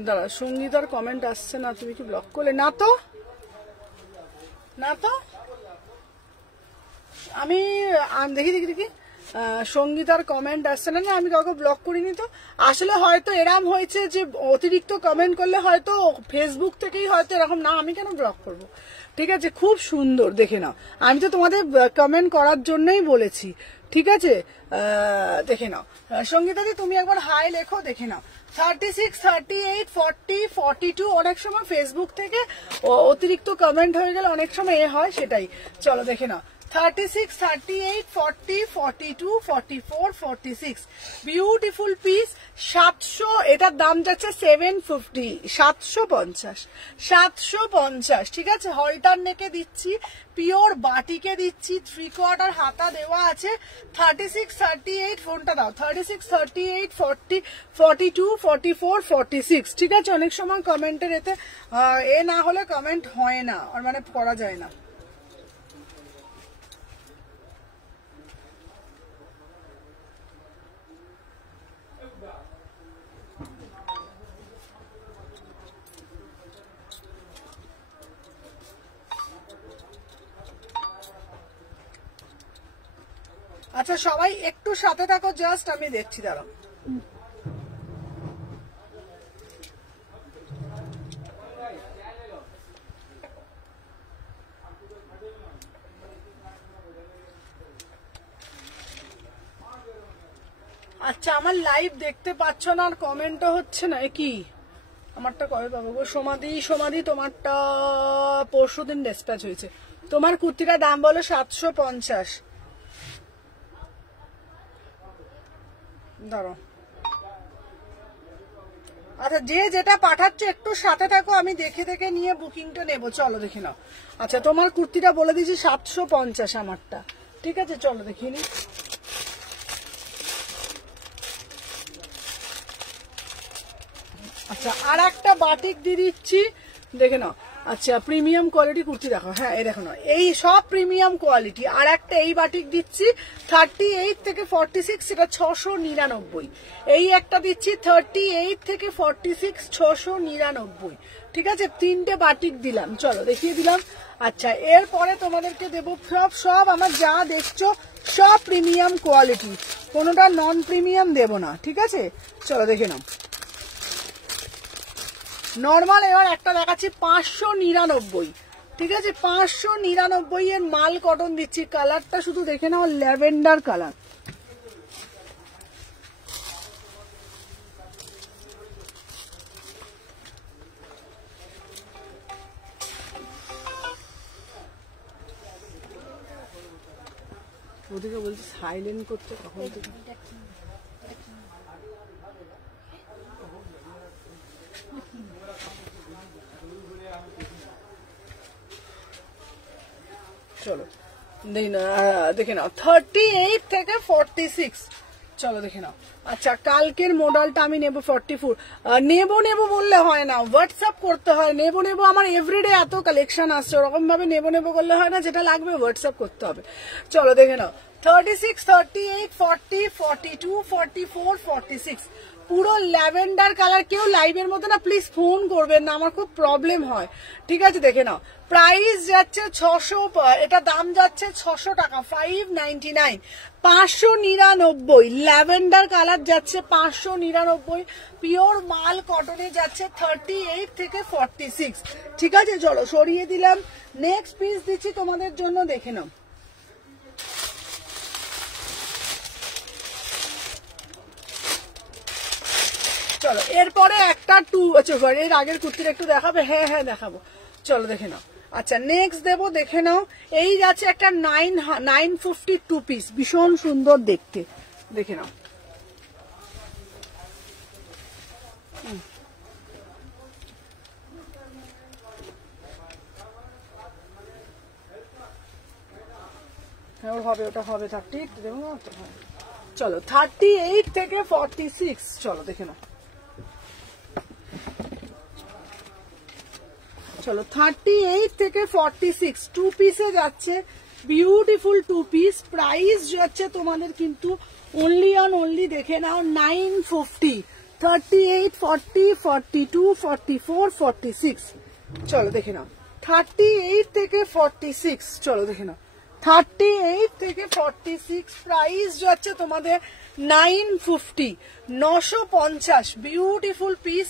দাঁড়া, সঙ্গীতার কমেন্ট আসছে না, তুমি কি ব্লক করলে? না তো, না তো, আমি দেখি দেখি দেখি সঙ্গীতার কমেন্ট আসছে না, আমি কাউকে ব্লক করিনি তো। আসলে হয়তো এরম হয়েছে যে অতিরিক্ত কমেন্ট করলে হয়তো ফেসবুক থেকেই হয়তো এরকম, না আমি কেন ব্লক করব? ঠিক আছে, খুব সুন্দর, দেখে নাও, আমি তো তোমাদের কমেন্ট করার জন্যই বলেছি। ঠিক আছে, দেখে নাও সঙ্গীতাদি, তুমি একবার হাই লেখো, দেখে নাও। 36, 38, 40, 42, অনেক সময় ফেসবুক থেকে অতিরিক্ত কমেন্ট হয়ে গেলে অনেক সময় এ হয়, সেটাই। চলো দেখে নাও, 36, 38, 40, 42, 44, 46, বিউটিফুল পিস। 700, এটার দাম যাচ্ছে 750, 750, 750। ঠিক আছে, হলটার নেকে দিচ্ছি, পিওর বাটিকে দিচ্ছি, 3/4 হাতা দেওয়া আছে। 36, 38, ফোনটা দাও, 36, 38, 40, 42, 44, 46। ঠিক আছে, অনেক সময় কমেন্টের এতে এ না হলে কমেন্ট হয় না, আর মানে করা যায় না। আচ্ছা সবাই একটু সাথে থাকো, জাস্ট আমি দেখছি, দাঁড়াও। আচ্ছা, আমার লাইভ দেখতে পাচ্ছ না আর কমেন্টও হচ্ছে না, কি আমারটা কবে পাবো গো? সমাধি তোমারটা পরশুদিন ডিসপ্যাচ হয়েছে। তোমার কুর্তিটার দাম বলো 750। ধরো, আচ্ছা যে যেটা পাঠাচ্ছে একটু সাথে থাকো, আমি দেখে দেখে নিয়ে বুকিংটা নেবো। চলো দেখে নাও। আচ্ছা তোমার কুর্তিটা বলে দিয়েছি 750 আমারটা। ঠিক আছে, চলো দেখিয়ে নি। আচ্ছা আর একটা বাটিক দিয়ে দিচ্ছি, দেখে নাও। আচ্ছা প্রিমিয়াম কোয়ালিটি কুর্তি দেখো, হ্যাঁ এই দেখো না, এই সব প্রিমিয়াম কোয়ালিটি। আর একটা এই বাটিক দিচ্ছি 38 থেকে 46, সেটা 699। এই একটা দিচ্ছি 38 থেকে 46, 699। ঠিক আছে, তিনটে বাটিক দিলাম, চলো দেখিয়ে দিলাম। আচ্ছা এরপরে তোমাদেরকে দেবো সব আমার যা দেখছো সব প্রিমিয়াম কোয়ালিটি, কোনোটা নন প্রিমিয়াম দেবো না। ঠিক আছে, চলো দেখে নাও। নর্মাল এবার একটা দেখাচ্ছি 599। ঠিক আছে, 599 এর মাল কটন দিচ্ছি। কালারটা শুধু দেখে নাও, ল্যাভেন্ডার কালার। ওদিকে বলছি সাইলেন্ট করতে, কখন থেকে চলো দেখে নাও 38 থেকে 46। চলো দেখে নাও। আচ্ছা কালকের মডেলটা আমি নেবো 44। নেবো বললে হয় না, হোয়াটসঅ্যাপ করতে হয়। নেবো আমার এভরিডে এত কালেকশন আসছে, ওরকম ভাবে নেবো করলে হয় না, যেটা লাগবে হোয়াটসঅ্যাপ করতে হবে। চলো দেখে নাও 36, 38, 40, 42, 44, 46, পুরো ল্যাভেন্ডার কালার। কেউ লাইভের মধ্যে না প্লিজ ফোন করবেন না, আমার খুব প্রবলেম হয়। ঠিক আছে, দেখে নাও। প্রাইস যাচ্ছে 600, এটা দাম যাচ্ছে 600 টাকা, 599। 599 ল্যাভেন্ডার কালার যাচ্ছে 599। পিওর মাল কটনে যাচ্ছে 38 থেকে 46। ঠিক আছে, চলো সরিয়ে দিলাম। নেক্সট পিস দিচ্ছি তোমাদের জন্য, দেখে নাও। চলো এরপরে একটা এর আগের কুর্তিটা একটু দেখাবে? হ্যাঁ হ্যাঁ দেখাবো, চলো দেখে নাও। আচ্ছা নেক্সট দেবো, দেখে নাও। এই যাচ্ছে একটা 952 পিস, ভীষণ সুন্দর দেখতে, দেখে নাও। হ্যাঁ হবে, ওটা হবে, থাকতে দেবো না তো। চলো 38 থেকে 46, চলো দেখে নাও। চলো 38 থেকে 46 টু পিসে যাচ্ছে, বিউটিফুল টু পিস। প্রাইস যাচ্ছে তোমাদের কিন্তু অনলি দেখে নাও 950, 38, 40, 42, 44, 46। চলো দেখে নাও 38 থেকে 46, চলো দেখে নাও 38 থেকে 46 প্রাইস যাচ্ছে তোমাদের 950, 950। বিউটিফুল পিস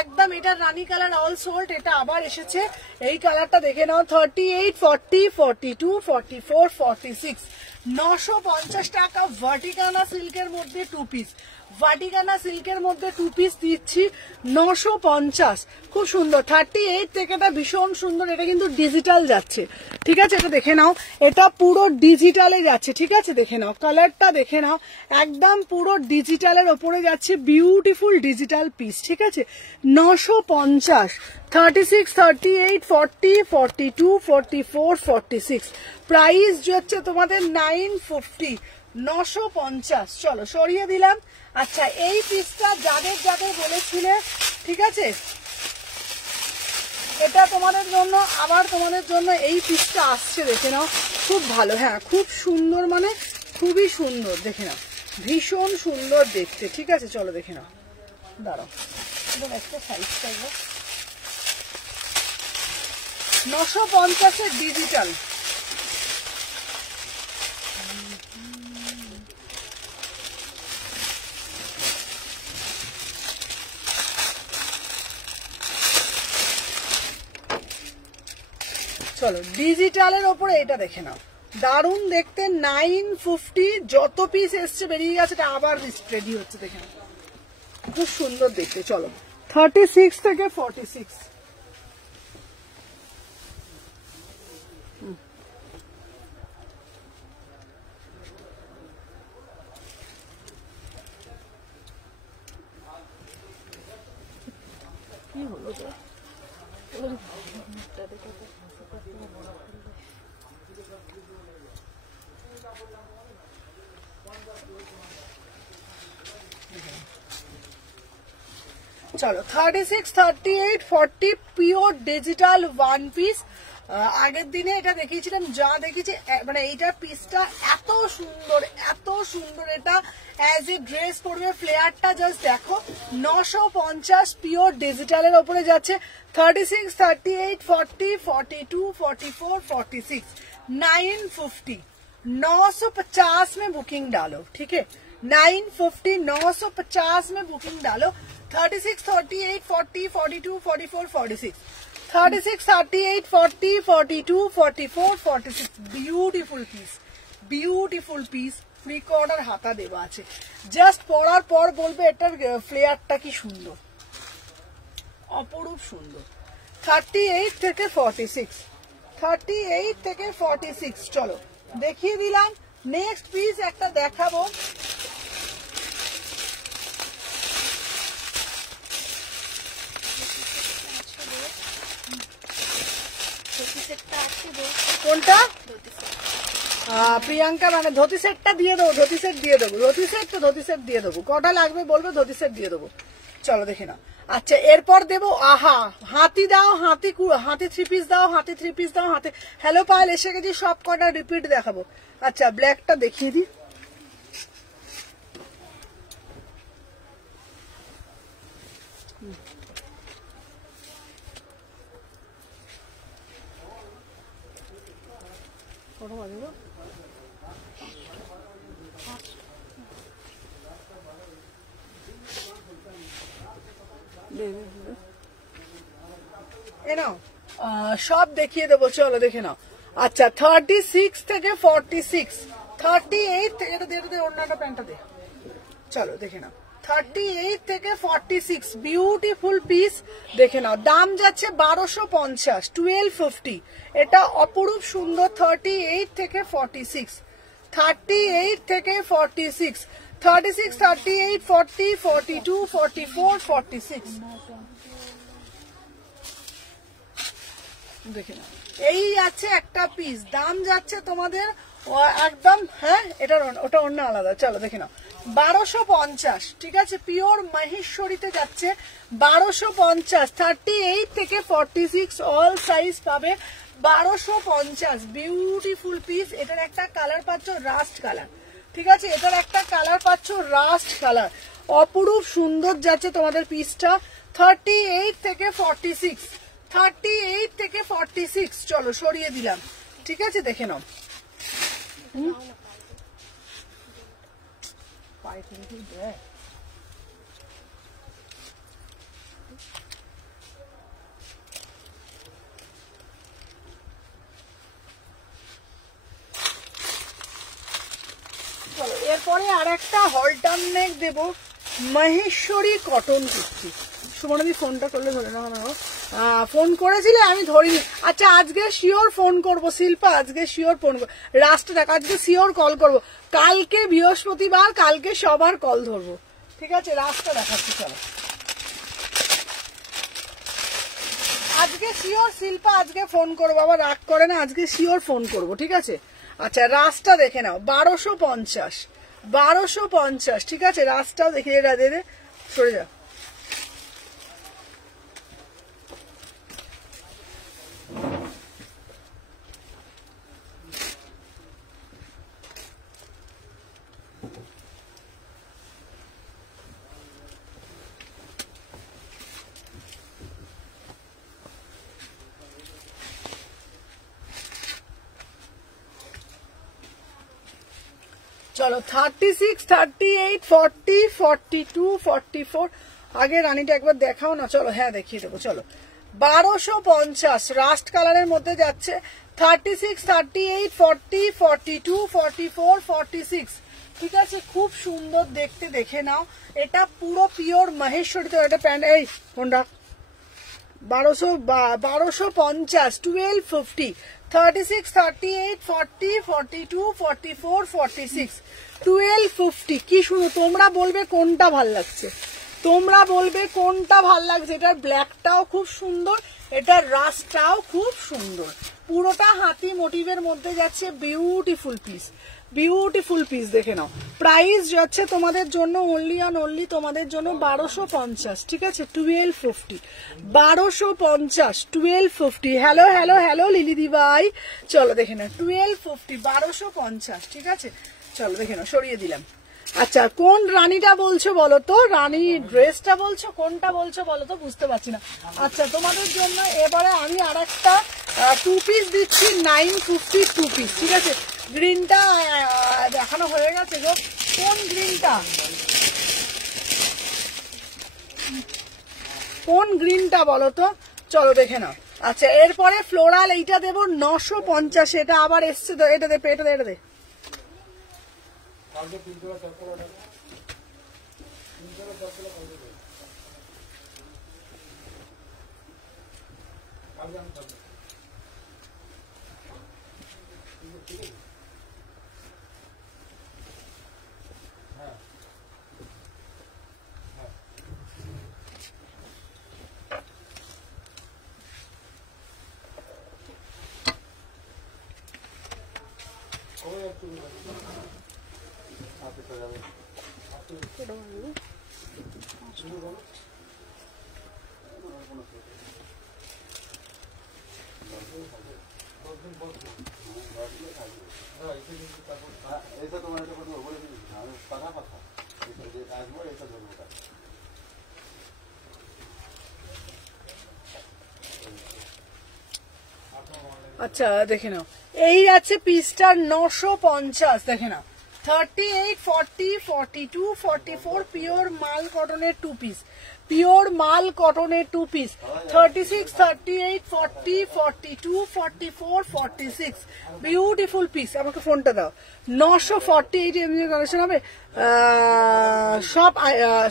একদম। এটা রানী কালার অল সোল্ড। এটা আবার এসেছে এই কালারটা দেখে নাও 38, 40, 42, 44, 46, 950 টাকা। ভার্টিকানা সিল্কের মধ্যে 2 পিস, ভার্টিকানা সিল্কের মধ্যে 2 পিস দিচ্ছি 950। খুব সুন্দর। 38 থেকে এটা ভীষণ সুন্দর। এটা কিন্তু ডিজিটাল যাচ্ছে, ঠিক আছে? এটা দেখে নাও, এটা পুরো ডিজিটালে যাচ্ছে, ঠিক আছে? দেখে নাও কালারটা, দেখে নাও একদম পুরো ডিজিটালের ওপরে যাচ্ছে। বিউটিফুল ডিজিটাল পিস, ঠিক আছে? 950, 36, 38, 40, 42, 44, 46 প্রাইস যাচ্ছে তোমাদের 950, 950। চলো সরিয়ে দিলাম। আচ্ছা এই পিসটা যাদের যাদের বলেছিলে, ঠিক আছে, এটা তোমাদের জন্য, আবার তোমাদের জন্য এই পিসটা আসছে। দেখে নাও খুব ভালো, হ্যাঁ খুব সুন্দর, মানে খুবই সুন্দর। দেখে নাও ভীষণ সুন্দর দেখতে, ঠিক আছে? চলো দেখে নাও, দাঁড়াও একটা সাইজ থাকবে। 950 ডিজিটাল। চলো ডিজিটালের ওপরে এটা দেখে নাও, দারুণ দেখতে। 950, যত পিস এসছে বেরিয়ে গেছে, এটা আবার রেডি হচ্ছে। দেখে নাও খুব সুন্দর দেখতে। চলো 36 থেকে 46, কি হলো তো? চলো 36, 38, 40 পিওর ডিজিটাল 1 পিস। আগের দিনে এটা দেখিয়েছিলাম, যা দেখিয়েছি মানে এইটার পিসটা এত সুন্দর, এত সুন্দর। এটা অ্যাজ এ ড্রেস পরবে। ফ্লেয়ারটা জাস্ট দেখো। 950 পিওর ডিজিটালের ওপরে যাচ্ছে। 36, 38, 40, 42, 44, 46, 950। 950 में बुकिंग डालो, ठीक है? 950, 950 में बुकिंग डालो। 36, 38, 40, 42, 44, 46, 36, 38, 40, 42, 44, 46 বিউটিফুল পিস, বিউটিফুল পিস। প্রি কর্ডার হাতা দেওয়া আছে। জাস্ট পরার পর বলবে এটার ফ্লেয়ারটা কি সুন্দর, অপরূপ সুন্দর। 38 থেকে 46, 38 থেকে 46 চলো দেখিয়ে দিলাম। নেক্সট পিস একটা দেখাবো। কোনটা? প্রিয়াঙ্কা মানে ধুতি সেটটা দিয়ে দেবো, ধুতি সেট দিয়ে দেবো, ধুতি সেট তো ধুতি সেট দিয়ে দেবো। কটা লাগবে বলবে, ধুতি সেট দিয়ে দেবো। চলো দেখে নাও। আচ্ছা এরপর দেবো আহা হাতি দাও, হাতি 3 পিস দাও, হাতি 3 পিস দাও, হাতি। হ্যালো পায়েল এসে গেছি, সব কটা রিপিট দেখাবো। আচ্ছা ব্ল্যাকটা দেখিয়ে দিই। কটা বাজে গো? সব দেখিয়ে দেবো, চলো দেখে নাও। আচ্ছা 36 থেকে 46, 38 থেকে অন্যটা প্যান্টটা দে। চলো দেখে নাও 38 থেকে 46 বিউটিফুল পিস। দেখে নাও দাম যাচ্ছে 1250, 1250। এটা অপরূপ সুন্দর। 38 থেকে 46, 38 থেকে 46, 36, 38, 40, 42, 44, 46 দেখে নাও। এই আছে একটা পিস, দাম যাচ্ছে তোমাদের একদম, হ্যাঁ এটা ওটা অন্য আলাদা। চলো দেখে নাও 1250, ঠিক আছে? পিওর মহেশ্বরীতে যাচ্ছে 1250। 38 থেকে 46 অল সাইজ পাবে 1250। Beautiful piece. এটার একটা কালার পাচ্ছ রাস্ট কালার, ঠিক আছে, এটার একটা কালার পাচ্ছ রাস্ট কালার, অপরূপ সুন্দর যাচ্ছে তোমাদের পিসটা। 38 থেকে 46, 38 থেকে 46। চলো সরিয়ে দিলাম, ঠিক আছে দেখে নাও। চলো এরপরে আর একটা হলটার নেক দেবো, মহেশ্বরী কটন কুর্তি। সুমনদি ফোনটা করলে ধরে না, ফোন করেছিলে আমি ধরিনি। আচ্ছা আজকে শিওর ফোন করব শিল্পা, আজকে শিওর ফোন করবো, রাস্তা দেখ আজকে শিওর কল করব, কালকে বৃহস্পতিবার, কালকে সবার কল ধরবো, ঠিক আছে। রাস্তা দেখাচ্ছি চলো, আজকে শিওর শিল্পা, আজকে ফোন করবো, আবার রাগ করে না, আজকে শিওর ফোন করব, ঠিক আছে। আচ্ছা রাস্তা দেখে নাও, 1250, 1250, ঠিক আছে। রাস্তাও দেখে, এটা দে সরে যা। চলো 36, 38, 40, 42, 44। আগে রানীটা একবার দেখাও না, চলো হ্যাঁ দেখিয়ে দেবো। চলো 1250 রাস্ট কালারের মধ্যে যাচ্ছে, 36, 38, 40, 42, 44, 46, ঠিক আছে। খুব সুন্দর দেখতে, দেখে নাও। এটা পুরো পিওর মহেশ্বরী, তো এটা প্যান্ট, এই কোনটা 1250, 1250, 36, 38, 40, 42, 44, 46, 1250। কি শুনো, তোমরা বলবে কোনটা ভাল লাগছে, তোমরা বলবে কোনটা ভাল লাগছে। এটার ব্ল্যাকটাও খুব সুন্দর, এটার রাস্টটাও খুব সুন্দর, পুরোটা হাতি মোটিভের মধ্যে যাচ্ছে। বিউটিফুল পিস, বিউটিফুল পিস, দেখে নাও। প্রাইস যাচ্ছে তোমাদের জন্য অনলি অন অনলি তোমাদের জন্য 1250, ঠিক আছে। 1250, 1250, 1250। হ্যালো হ্যালো হ্যালো লিলি দিভাই, চলো দেখে নাও 1250, 1250, ঠিক আছে। চলো দেখে নাও, সরিয়ে দিলাম। আচ্ছা কোন রানীটা বলছো বলো তো, রানী ড্রেসটা বলছো, কোনটা বলছো বলো তো, বুঝতে পারছি না। আচ্ছা তোমাদের জন্য এবারে আমি আর একটা 2 পিস দিচ্ছি, 950 2 পিস, ঠিক আছে। গ্রিনটা দেখানো হয়ে গেছে গো, কোন গ্রিনটা, কোন গ্রিনটা বলো তো, চলো দেখে নাও। আচ্ছা এরপরে ফ্লোরাল এইটা দেবো 950, এটা আবার এসছে তো, এটা দে, এটা দে, এটা দে। আচ্ছা দেখে নাও, এই আছে পিসটা 950, দেখে নাও। 38, 40, 42, 44 পিওর মাল কটনের 2 পিস, পিওর মাল কটনের 2 পিস। 36, 38, 40, 42, 44, 46 beautiful piece. আমাকে ফোনটা দাও। 948 এমনি কালেকশন হবে,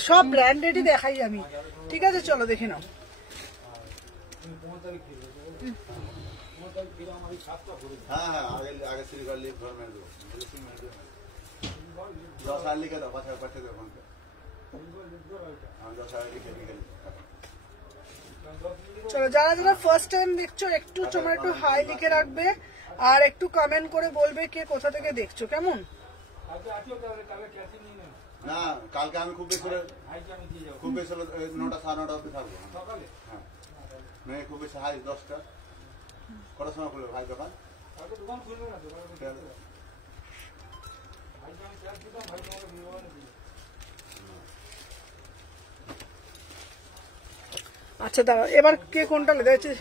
সব ব্র্যান্ডেডই দেখাই আমি, ঠিক আছে। চলো দেখে নাও। হ্যাঁ হ্যাঁ, আগে সিলিকন লিভ ঘর মেরে দেবো, 10 হাজার লিখে দাও, 5 হাজার পাঠিয়ে দেবো ফোনকে, আমি 10 হাজার লিখে লিখে। চলো যারা যারা ফার্স্ট টাইম দেখছো একটু তোমরা একটু হাই লিখে রাখবে, আর একটু কমেন্ট করে বলবে কে কোথা থেকে দেখছো, কেমন। না কালকে আমি খুব বেশি হলে 9টা 9:30 অব্দি থাকবো। হ্যাঁ মেয়ে খুব বেশি হাই 10টা। কটার সময় খুলবে ভাই দোকান? আচ্ছা দাঁড়াও, এবার কে কোনটা লেগে যাচ্ছে?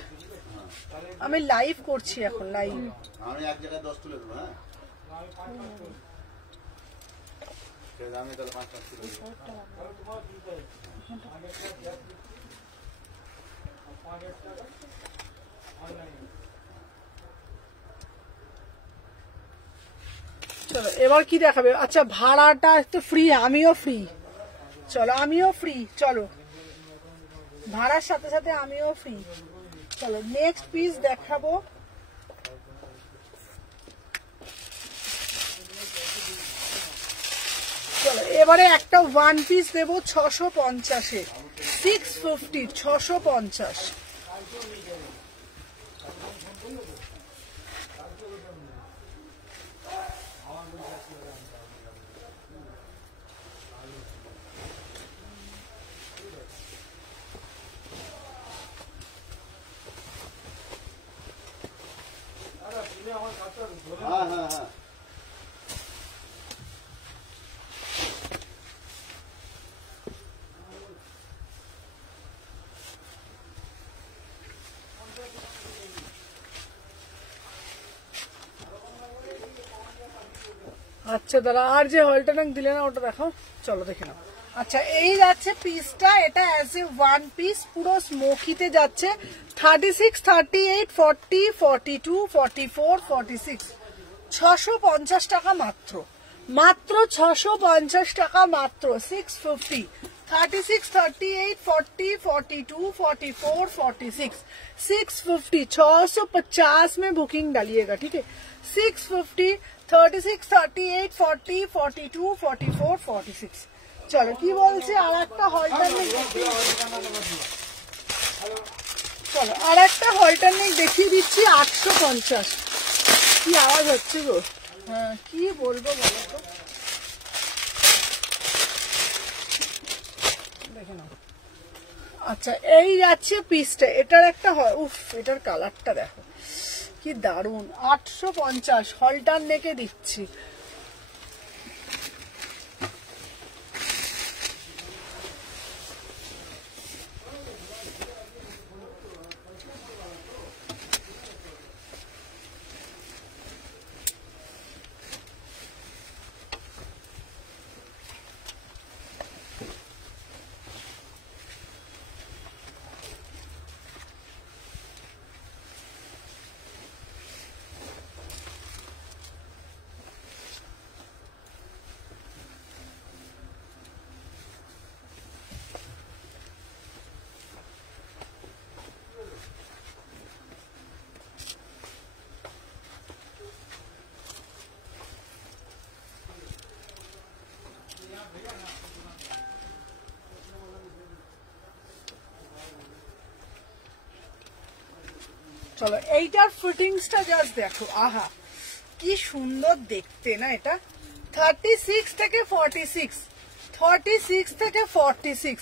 আমি লাইভ করছি এখন, লাইভ। আমি এক জায়গায় 10 তুলে দেবো। হ্যাঁ আমি তাহলে 5 তুলে দেবো। চলো এবার কি দেখাবে? আচ্ছা ভাড়াটা তো ফ্রি, আমিও ফ্রি। চলো আমিও ফ্রি, চলো ভাড়ার সাথে সাথে আমিও ফ্রি। চলো নেক্সট পিস দেখাবো। চলো এবারে একটা ওয়ান পিস দেবো 650-এ, 650, 650। হ্যাঁ হ্যাঁ হ্যাঁ আচ্ছা দাদা, আর যে হলটানাং দিলে না ওটা দেখো, চলো দেখে নাও। আচ্ছা এই যাচ্ছে পিসটা, এটা অ্যাজ এ ওয়ান পিস পুরো স্মোকিতে যাচ্ছে। 36, 38, 40, 42, 44, 46, 650 টাকা মাত্র, মাত্র 650 টাকা মাত্র। 650, 36, 38, 40, 42, 44, 46, 650, 650 में बुकिंग डालिएगा, ठीक है। 650, 36, 38, 40, 42, 44, 46। চলো কি বলছে আর একটা হলটারনেক, চলো আর একটা হলটারনেক দেখিয়ে দিচ্ছি 850। কি আওয়াজ হচ্ছে গো? হ্যাঁ কি বলবো বলো তো, দেখে নাও। আচ্ছা এই যাচ্ছে পিসটা, এটার একটা উফ, এটার কালারটা দেখো কি দারুন। 850 হলটারনেকে দিচ্ছি। চলো এইটার ফিটিংসটা জাস্ট দেখো, আহা কি সুন্দর দেখতে না এটা। 36 থেকে 46, 36 থেকে 46।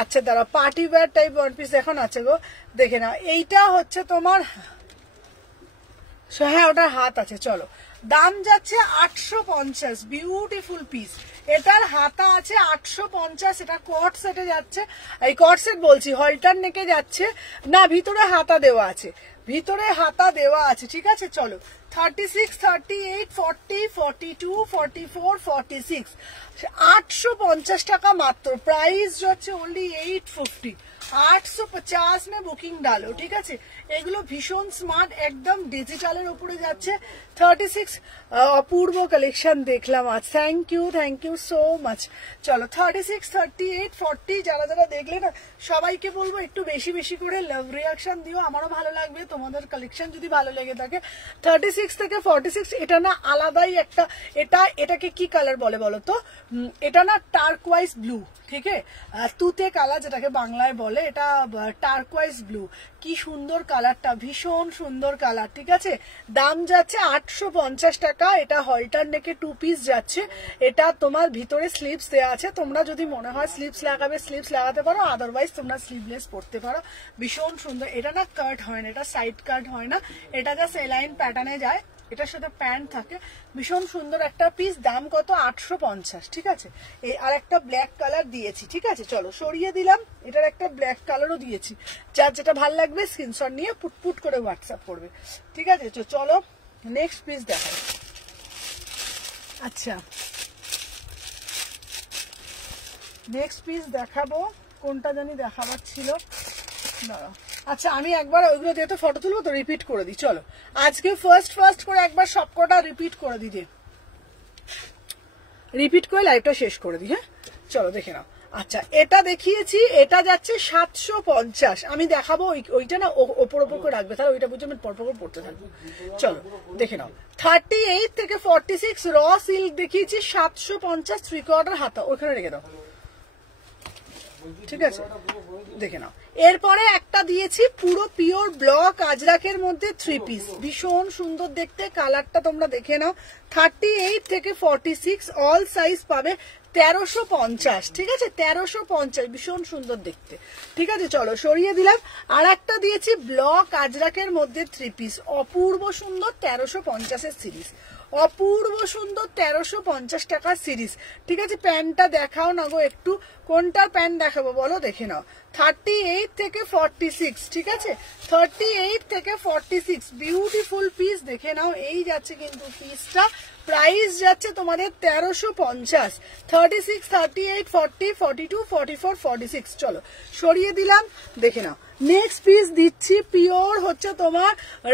আচ্ছা দাঁড়া, party wear type one piece এখন আছে গো, দেখে না। এইটা হচ্ছে তোমার, হ্যাঁ ওটার হাত আছে। চলো দাম যাচ্ছে 850, বিউটিফুল পিস। এটার হাতা আছে 850, এটা কট সেটে যাচ্ছে, এই কট সেট বলছি হলটার নেকে যাচ্ছে না, ভিতরে হাতা দেওয়া আছে, ভিতরে হাতা দেওয়া আছে, ঠিক আছে। চলো 36, 38, 40, 42, 44, 46, 850 টাকা মাত্র। প্রাইস হচ্ছে ওনলি 850, 850 में বুকিং ডালো, ঠিক আছে। এগুলো ভীষণ স্মার্ট, একদম ডিজিটালের উপরে যাচ্ছে। 36 অপূর্ব কালেকশন দেখলাম আজ, থ্যাংক ইউ সো মাচ। চলো 36, 38, 40 যারা যারা দেখলে না সবাইকে বলবো একটু বেশি বেশি করে লাভ রিয়াকশন দিও, আমারও ভালো লাগবে তোমাদের কালেকশন যদি ভালো লেগে থাকে। 36 থেকে 46 এটা না আলাদাই একটা, এটাকে কি কালার বলে বলো তো? এটা না টার্কওয়াইজ ব্লু, ঠিক আছে, তুতে কালার যেটাকে বাংলায় বলে, এটা টার্কওয়াইজ ব্লু। কি সুন্দর কালারটা, ভীষণ সুন্দর কালার, ঠিক আছে। দাম যাচ্ছে 850 টাকা। এটা হলটার নেকে 2 পিস যাচ্ছে। এটা তোমার ভিতরে স্লিভস দেওয়া আছে, তোমরা যদি মনে হয় স্লিভস লাগাবে স্লিভস লাগাতে পারো, আদারওয়াইজ তোমরা স্লিভলেস পরতে পারো। ভীষণ সুন্দর। এটা না কাট হয় না, এটা সাইড কাট হয় না, এটা জাস্ট এলাইন প্যাটার্নে যায়। এটার সাথে প্যান্ট থাকে, ভীষণ সুন্দর একটা পিস, দাম কত 850, ঠিক আছে। এই আর একটা ব্ল্যাক কালার দিয়েছি, ঠিক আছে। চলো সরিয়ে দিলাম, এটার একটা ব্ল্যাক কালারও দিয়েছি, যার যেটা ভালো লাগবে স্ক্রিনশট নিয়ে পুট করে হোয়াটসঅ্যাপ করবে, ঠিক আছে। চলো নেক্সট পিস দেখাই। আচ্ছা নেক্সট পিস দেখাবো, কোনটা জানি দেখাবার ছিল, দাঁড়াও। আচ্ছা আমি একবার ওইগুলো যেহেতু ফটো তুলবো তো রিপিট করে দিই। চলো আজকে ফার্স্ট করে একবার সবকটা রিপিট করে দিই, রিপিট করে লাইভটা শেষ করে দিই। হ্যাঁ চলো দেখে নাও। আচ্ছা এটা দেখিয়েছি, এটা যাচ্ছে 750। আমি দেখাবো ওইটা না ওপর করে রাখবে, তাহলে ওইটা বুঝে আমি পরপর করে পড়তে থাকবো। চলো দেখে নাও। 38 থেকে 46 র সিল্ক দেখিয়েছি 750, 3/4 হাতা, ওখানে রেখে দাও, ঠিক আছে। দেখে নাও। এরপরে একটা দিয়েছি পুরো পিওর ব্লক আজরাকের মধ্যে 3 পিস, ভীষণ সুন্দর দেখতে, কালারটা তোমরা দেখে নাও। 38 থেকে 46 অল সাইজ পাবে 1350, ঠিক আছে। 1350, ভীষণ সুন্দর দেখতে, ঠিক আছে। চলো সরিয়ে দিলাম। আর একটা দিয়েছি ব্লক আজরাকের মধ্যে 3 পিস, অপূর্ব সুন্দর 1350 সিরিজ, অপূর্ব সুন্দর 1350 টাকার সিরিজ, ঠিক আছে। প্যান্টটা দেখাও না গো একটু, কোনটার প্যান্ট দেখাবো বলো, দেখে নাও। 38 থেকে 46, ঠিক আছে। 38 থেকে 46 বিউটিফুল পিস, দেখে নাও। এই যাচ্ছে কিন্তু পিসটা, প্রাইস যাচ্ছে তোমাদের 1350। 36, 38, 40, 42, 44, 46। চলো সরিয়ে দিলাম, দেখে নাও। নেক্সট পিস দিচ্ছি পিওর হচ্ছে তোমার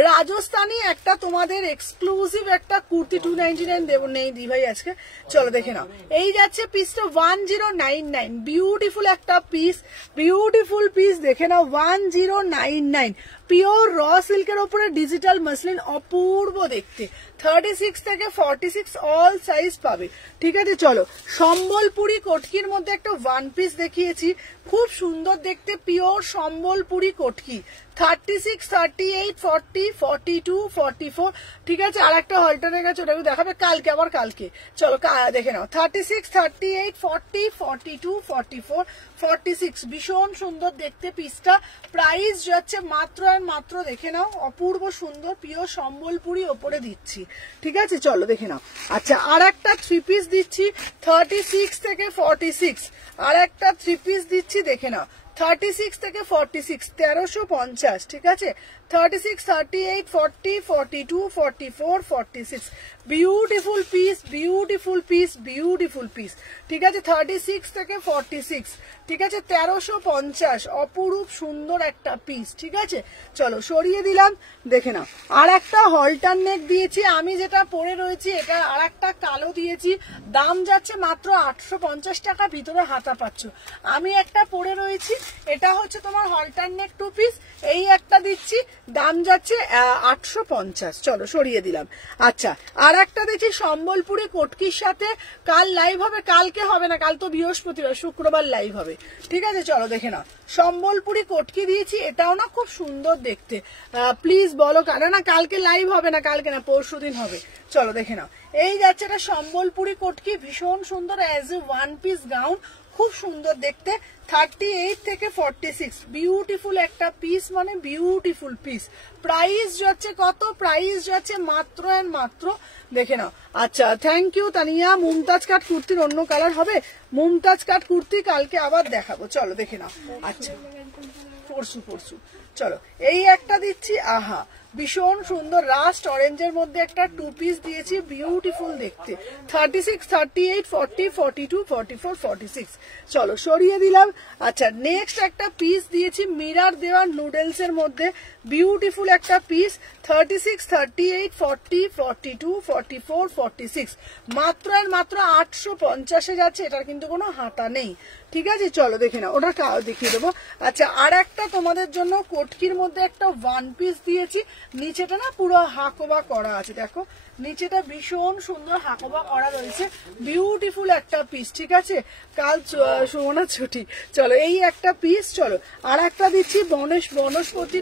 রাজস্থানী একটা, তোমাদের এক্সক্লুসিভ একটা কুর্তি 299 দেবো, নেই দি ভাই আজকে। চলো দেখে নাও। এই যাচ্ছে পিসটা 1099, বিউটিফুল একটা পিস, বিউটিফুল পিস, দেখে নাও। 1099 পিওর র সিল্কের উপরে ডিজিটাল মাসলিন, অপূর্ব দেখতে। 36 থেকে 46 অল সাইজ পাবে, ঠিক আছে। চলো সম্বলপুরি কটকির মধ্যে একটা ওয়ান পিস দেখিয়েছি, খুব সুন্দর দেখতে, পিওর সম্বলপুরি কটকি। 36, 38, 40, 42, 44, ঠিক আছে। আর একটা হলটারের কাছে, ওটাকে দেখাবে কালকে, আবার কালকে। চলো দেখে নাও। 36, 38, 40, 42, 44, 46, ভীষণ সুন্দর দেখতে পিসটা, প্রাইস যাচ্ছে মাত্র আর মাত্র, দেখে নাও, অপূর্ব সুন্দর পিওর সম্বলপুরি ওপরে দিচ্ছি, ঠিক আছে। চলো দেখে নাও। আচ্ছা আর একটা 3 পিস দিচ্ছি 36 থেকে 46, আর একটা 3 পিস দিচ্ছি, দেখে নাও। 36 থেকে 46 1350, ঠিক আছে। 36, 38, 40, 42, 44, 46, beautiful piece, beautiful piece, beautiful piece, ঠিক আছে। 36 থেকে 46, ঠিক আছে। 1350, অপরূপ সুন্দর একটা পিস, ঠিক আছে। চলো সরিয়ে দিলাম, দেখে নাও। আর একটা হলটার নেক দিয়েছি, আমি যেটা পরে রয়েছি এটা আর একটা কালো দিয়েছি, দাম যাচ্ছে মাত্র 850 টাকা, ভিতরে হাতা পাচ্ছ। আমি একটা পরে রয়েছি, এটা হচ্ছে তোমার হলটার নেক 2 পিস, এই একটা দিচ্ছি, দাম যাচ্ছে 850। চলো সরিয়ে দিলাম। আচ্ছা আর একটা দেখছি সম্বলপুরি কটকির সাথে, কাল লাইভ হবে, কালকে হবে না, কাল তো বৃহস্পতিবার, শুক্রবার লাইভ হবে, ঠিক আছে। চলো দেখে নাও। সম্বলপুরি কটকি দিয়েছি, এটাও না খুব সুন্দর দেখতে, প্লিজ বলো কারণ না কালকে লাইভ হবে না, কালকে না পরশুদিন হবে। চলো দেখে নাও। এই যাচ্ছে এটা সম্বলপুরি কটকি, ভীষণ সুন্দর, as A one piece gown, খুব সুন্দর দেখতে। 38 থেকে 46 বিউটিফুল একটা পিস, মানে বিউটিফুল পিস, প্রাইস যাচ্ছে কত, প্রাইস যাচ্ছে মাত্র এন্ড মাত্র, দেখে নাও। আচ্ছা থ্যাংক ইউ তানিয়া। মুমতাজ কাট কুর্তির অন্য কালার হবে, মুমতাজ কাট কুর্তি কালকে আবার দেখাবো, চলো দেখে নাও। আচ্ছা পরশু চলো এই একটা দিচ্ছি, আহা ভীষণ সুন্দর রাস্ট অরেঞ্জের মধ্যে একটা 2 পিস দিয়েছি, বিউটিফুল দেখতে। 36, 38, 40, 42, 44, 46, চলো সরিয়ে দিলাম। আচ্ছা নেক্সট একটা পিস দিয়েছি মিরার দেওয়া নুডলস এর মধ্যে, বিউটিফুল একটা পিস। 36, 38, 40, 42, 44, 46, মাত্র আর মাত্র 850 যাচ্ছে, এটার কিন্তু কোনো হাতা নেই, ঠিক আছে। চলো দেখে নাও, ওটা দেখিয়ে দেবো। আচ্ছা আর একটা তোমাদের জন্য কটকির মধ্যে একটা ওয়ান পিস দিয়েছি, নিচেটা না পুরো হাকোবা করা আছে, দেখো নিচেটা ভীষণ সুন্দর হাকোবা করা রয়েছে, বিউটিফুল একটা পিস। ঠিক আছে, কাল সুমনা ছুটি। চলো এই একটা পিস। চলো আর একটা দিচ্ছি বনস্পতি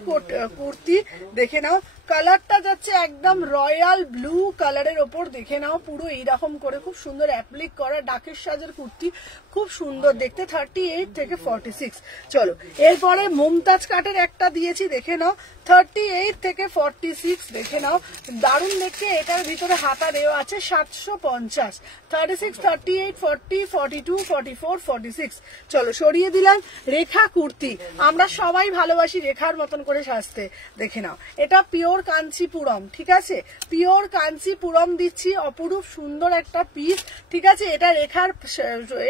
কুর্তি, দেখে নাও। কালারটা যাচ্ছে একদম রয়্যাল ব্লু কালারের ওপর, দেখে নাও পুরো এইরকম করে খুব সুন্দর অ্যাপ্লিক করা ডাকের সাজের কুর্তি, খুব সুন্দর দেখতে। 38 থেকে 46। চলো এরপরে মুমতাজ কাটের একটা দিয়েছি, দেখে নাও। 38 থেকে 46, দেখে নাও দারুণ দেখতে। এটার ভিতরে হাতা দেওয়া আছে 750। 36, 38, 40, 42, 44, 46। চলো সরিয়ে দিলাম। রেখা কুর্তি, আমরা সবাই ভালোবাসি রেখার মতন করে সাজতে, দেখে নাও। এটা পিওর কাঞ্চিপুরম, ঠিক আছে, পিওর কাঞ্চিপুরম দিচ্ছি, অপরূপ সুন্দর একটা পিস। ঠিক আছে, এটা রেখার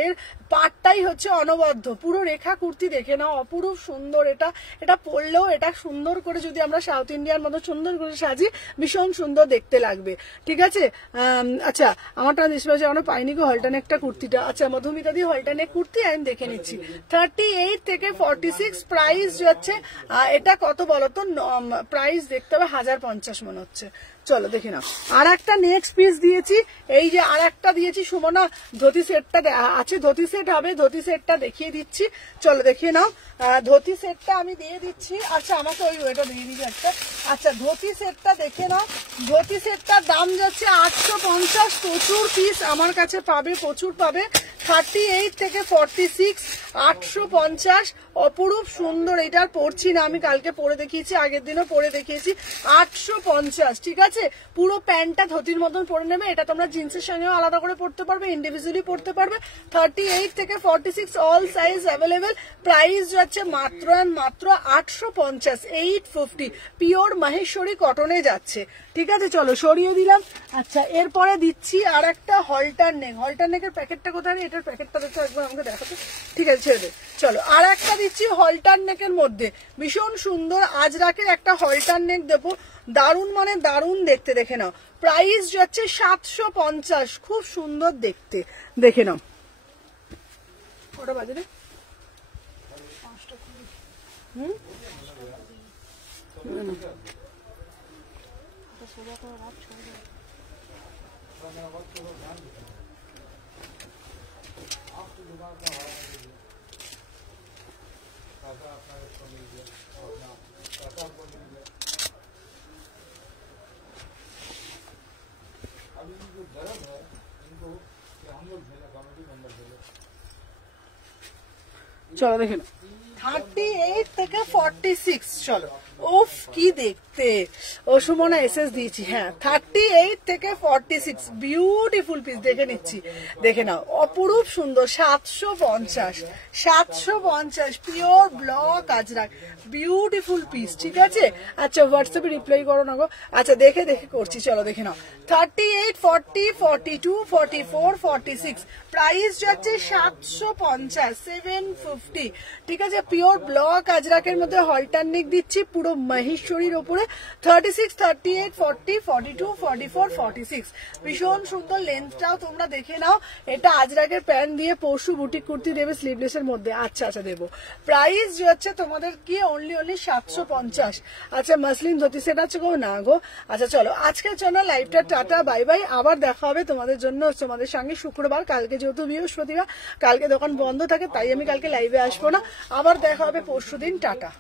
এর পাটটাই হচ্ছে অনবদ্য, পুরো রেখা কুর্তি, দেখে নাও অপরূপ সুন্দর। এটা পরলেও এটা সুন্দর করে যদি আমরা সাউথ ইন্ডিয়ান মতো সুন্দর করে সাজি, ভীষণ সুন্দর দেখতে লাগবে। ঠিক আছে, আচ্ছা আমারটা নিষ্পাশে আমরা পাইনি গো হলটানেকটা কুর্তিটা। আচ্ছা মধুমিতা দিয়ে হলটানেক কুর্তি আমি দেখে নিচ্ছি। 38 থেকে 46 প্রাইস যাচ্ছে। এটা কত বলতো, প্রাইস দেখতে হবে 1050 মনে হচ্ছে। চলো দেখে নাও। আর একটা নেক্সট পিস দিয়েছি, এই যে আর একটা দিয়েছি সুমনা, ধুতি সেটটা আছে, ধুতি সেট হবে, ধুতি সেটটা দেখিয়ে দিচ্ছি। চলো দেখিয়ে নাও, ধুতি সেটটা আমি দিয়ে দিচ্ছি। আচ্ছা আমাকে ওইটা দিয়ে দিবি একটা। আচ্ছা ধুতি সেটটা দেখে নাও, ধুতি সেটটার দাম যাচ্ছে 850। প্রচুর পিস আমার কাছে পাবে, প্রচুর পাবে। 38 থেকে 46, 850, অপরূপ সুন্দর। এটা আর পরছি না, আমি কালকে পরে দেখিয়েছি, আগের দিনও পরে দেখিয়েছি। 850, ঠিক আছে। পুরো প্যান্টটা ধুতির মতন পরে নেবে। এটা তোমরা জিন্সের সঙ্গেও আলাদা করে পরতে পারবে, ইন্ডিভিজুয়ালি পরতে পারবে। 38 থেকে 46, অল সাইজ অ্যাভেলেবেল। প্রাইস যাচ্ছে মাত্র 850, 850। পিওর মাহেশ্বরী কটনে যাচ্ছে। ঠিক আছে, চলো সরিয়ে দিলাম। আচ্ছা এরপরে দিচ্ছি আর একটা হলটার নেক। হলটার নেকের প্যাকেটটা কোথায়, এটার প্যাকেটটা দেখো একবার আমাকে দেখাতে। ঠিক আছে ছেড়ে দে। চলো আর একটা দিচ্ছি হলটার নেকের মধ্যে, ভীষণ সুন্দর আজরাকের একটা হলটার নেক দেবো, দারুণ মানে দারুণ দেখতে, দেখে নাও। প্রাইস যাচ্ছে 750, খুব সুন্দর দেখতে, দেখে নাও। ওটা বাজে রে, চলো দেখে নাও। 38 থেকে 46, চলো। উফ কি দেখতে, ও সুমনা এসএস দিয়েছি, হ্যাঁ 38 থেকে 46, বিউটিফুল পিস, দেখে নিচ্ছি, দেখে নাও অপরূপ সুন্দর। 750 pure block Ajrak, beautiful piece. ঠিক আছে, আচ্ছা হোয়াটসঅ্যাপে রিপ্লাই করো না গো। আচ্ছা দেখে করছি, চলো দেখে নাও। 38, 40, 42, 44, 46, প্রাইস যাচ্ছে 750, 750। ঠিক আছে, পিওর ব্লক আজরাকের মধ্যে হলটারনেক দিচ্ছি, পুরো মহেশ্বরীর ওপরে। 36, 38, 40, 42, 44, 46, ভীষণ সুন্দর। লেন্থটাও তোমরা দেখে নাও। এটা আজরাকের প্যান্ট দিয়ে পরশু বুটিক কুর্তি দেবে স্লিভলেসের মধ্যে। আচ্ছা আচ্ছা দেবো। প্রাইস যাচ্ছে তোমাদের কি অনলি 750। আচ্ছা মাসলিন ধুতি সেট আছে গো, না গো। আচ্ছা চলো আজকের জন্য লাইভটা টাটা, বাই বাই। আবার দেখা হবে তোমাদের জন্য, তোমাদের সঙ্গে শুক্রবার। কালকে যেহেতু বৃহস্পতিবার, কালকে দোকান বন্ধ থাকে, তাই আমি কালকে লাইভে আসবো না। আবার দেখা হবে পরশুদিন, টাটা।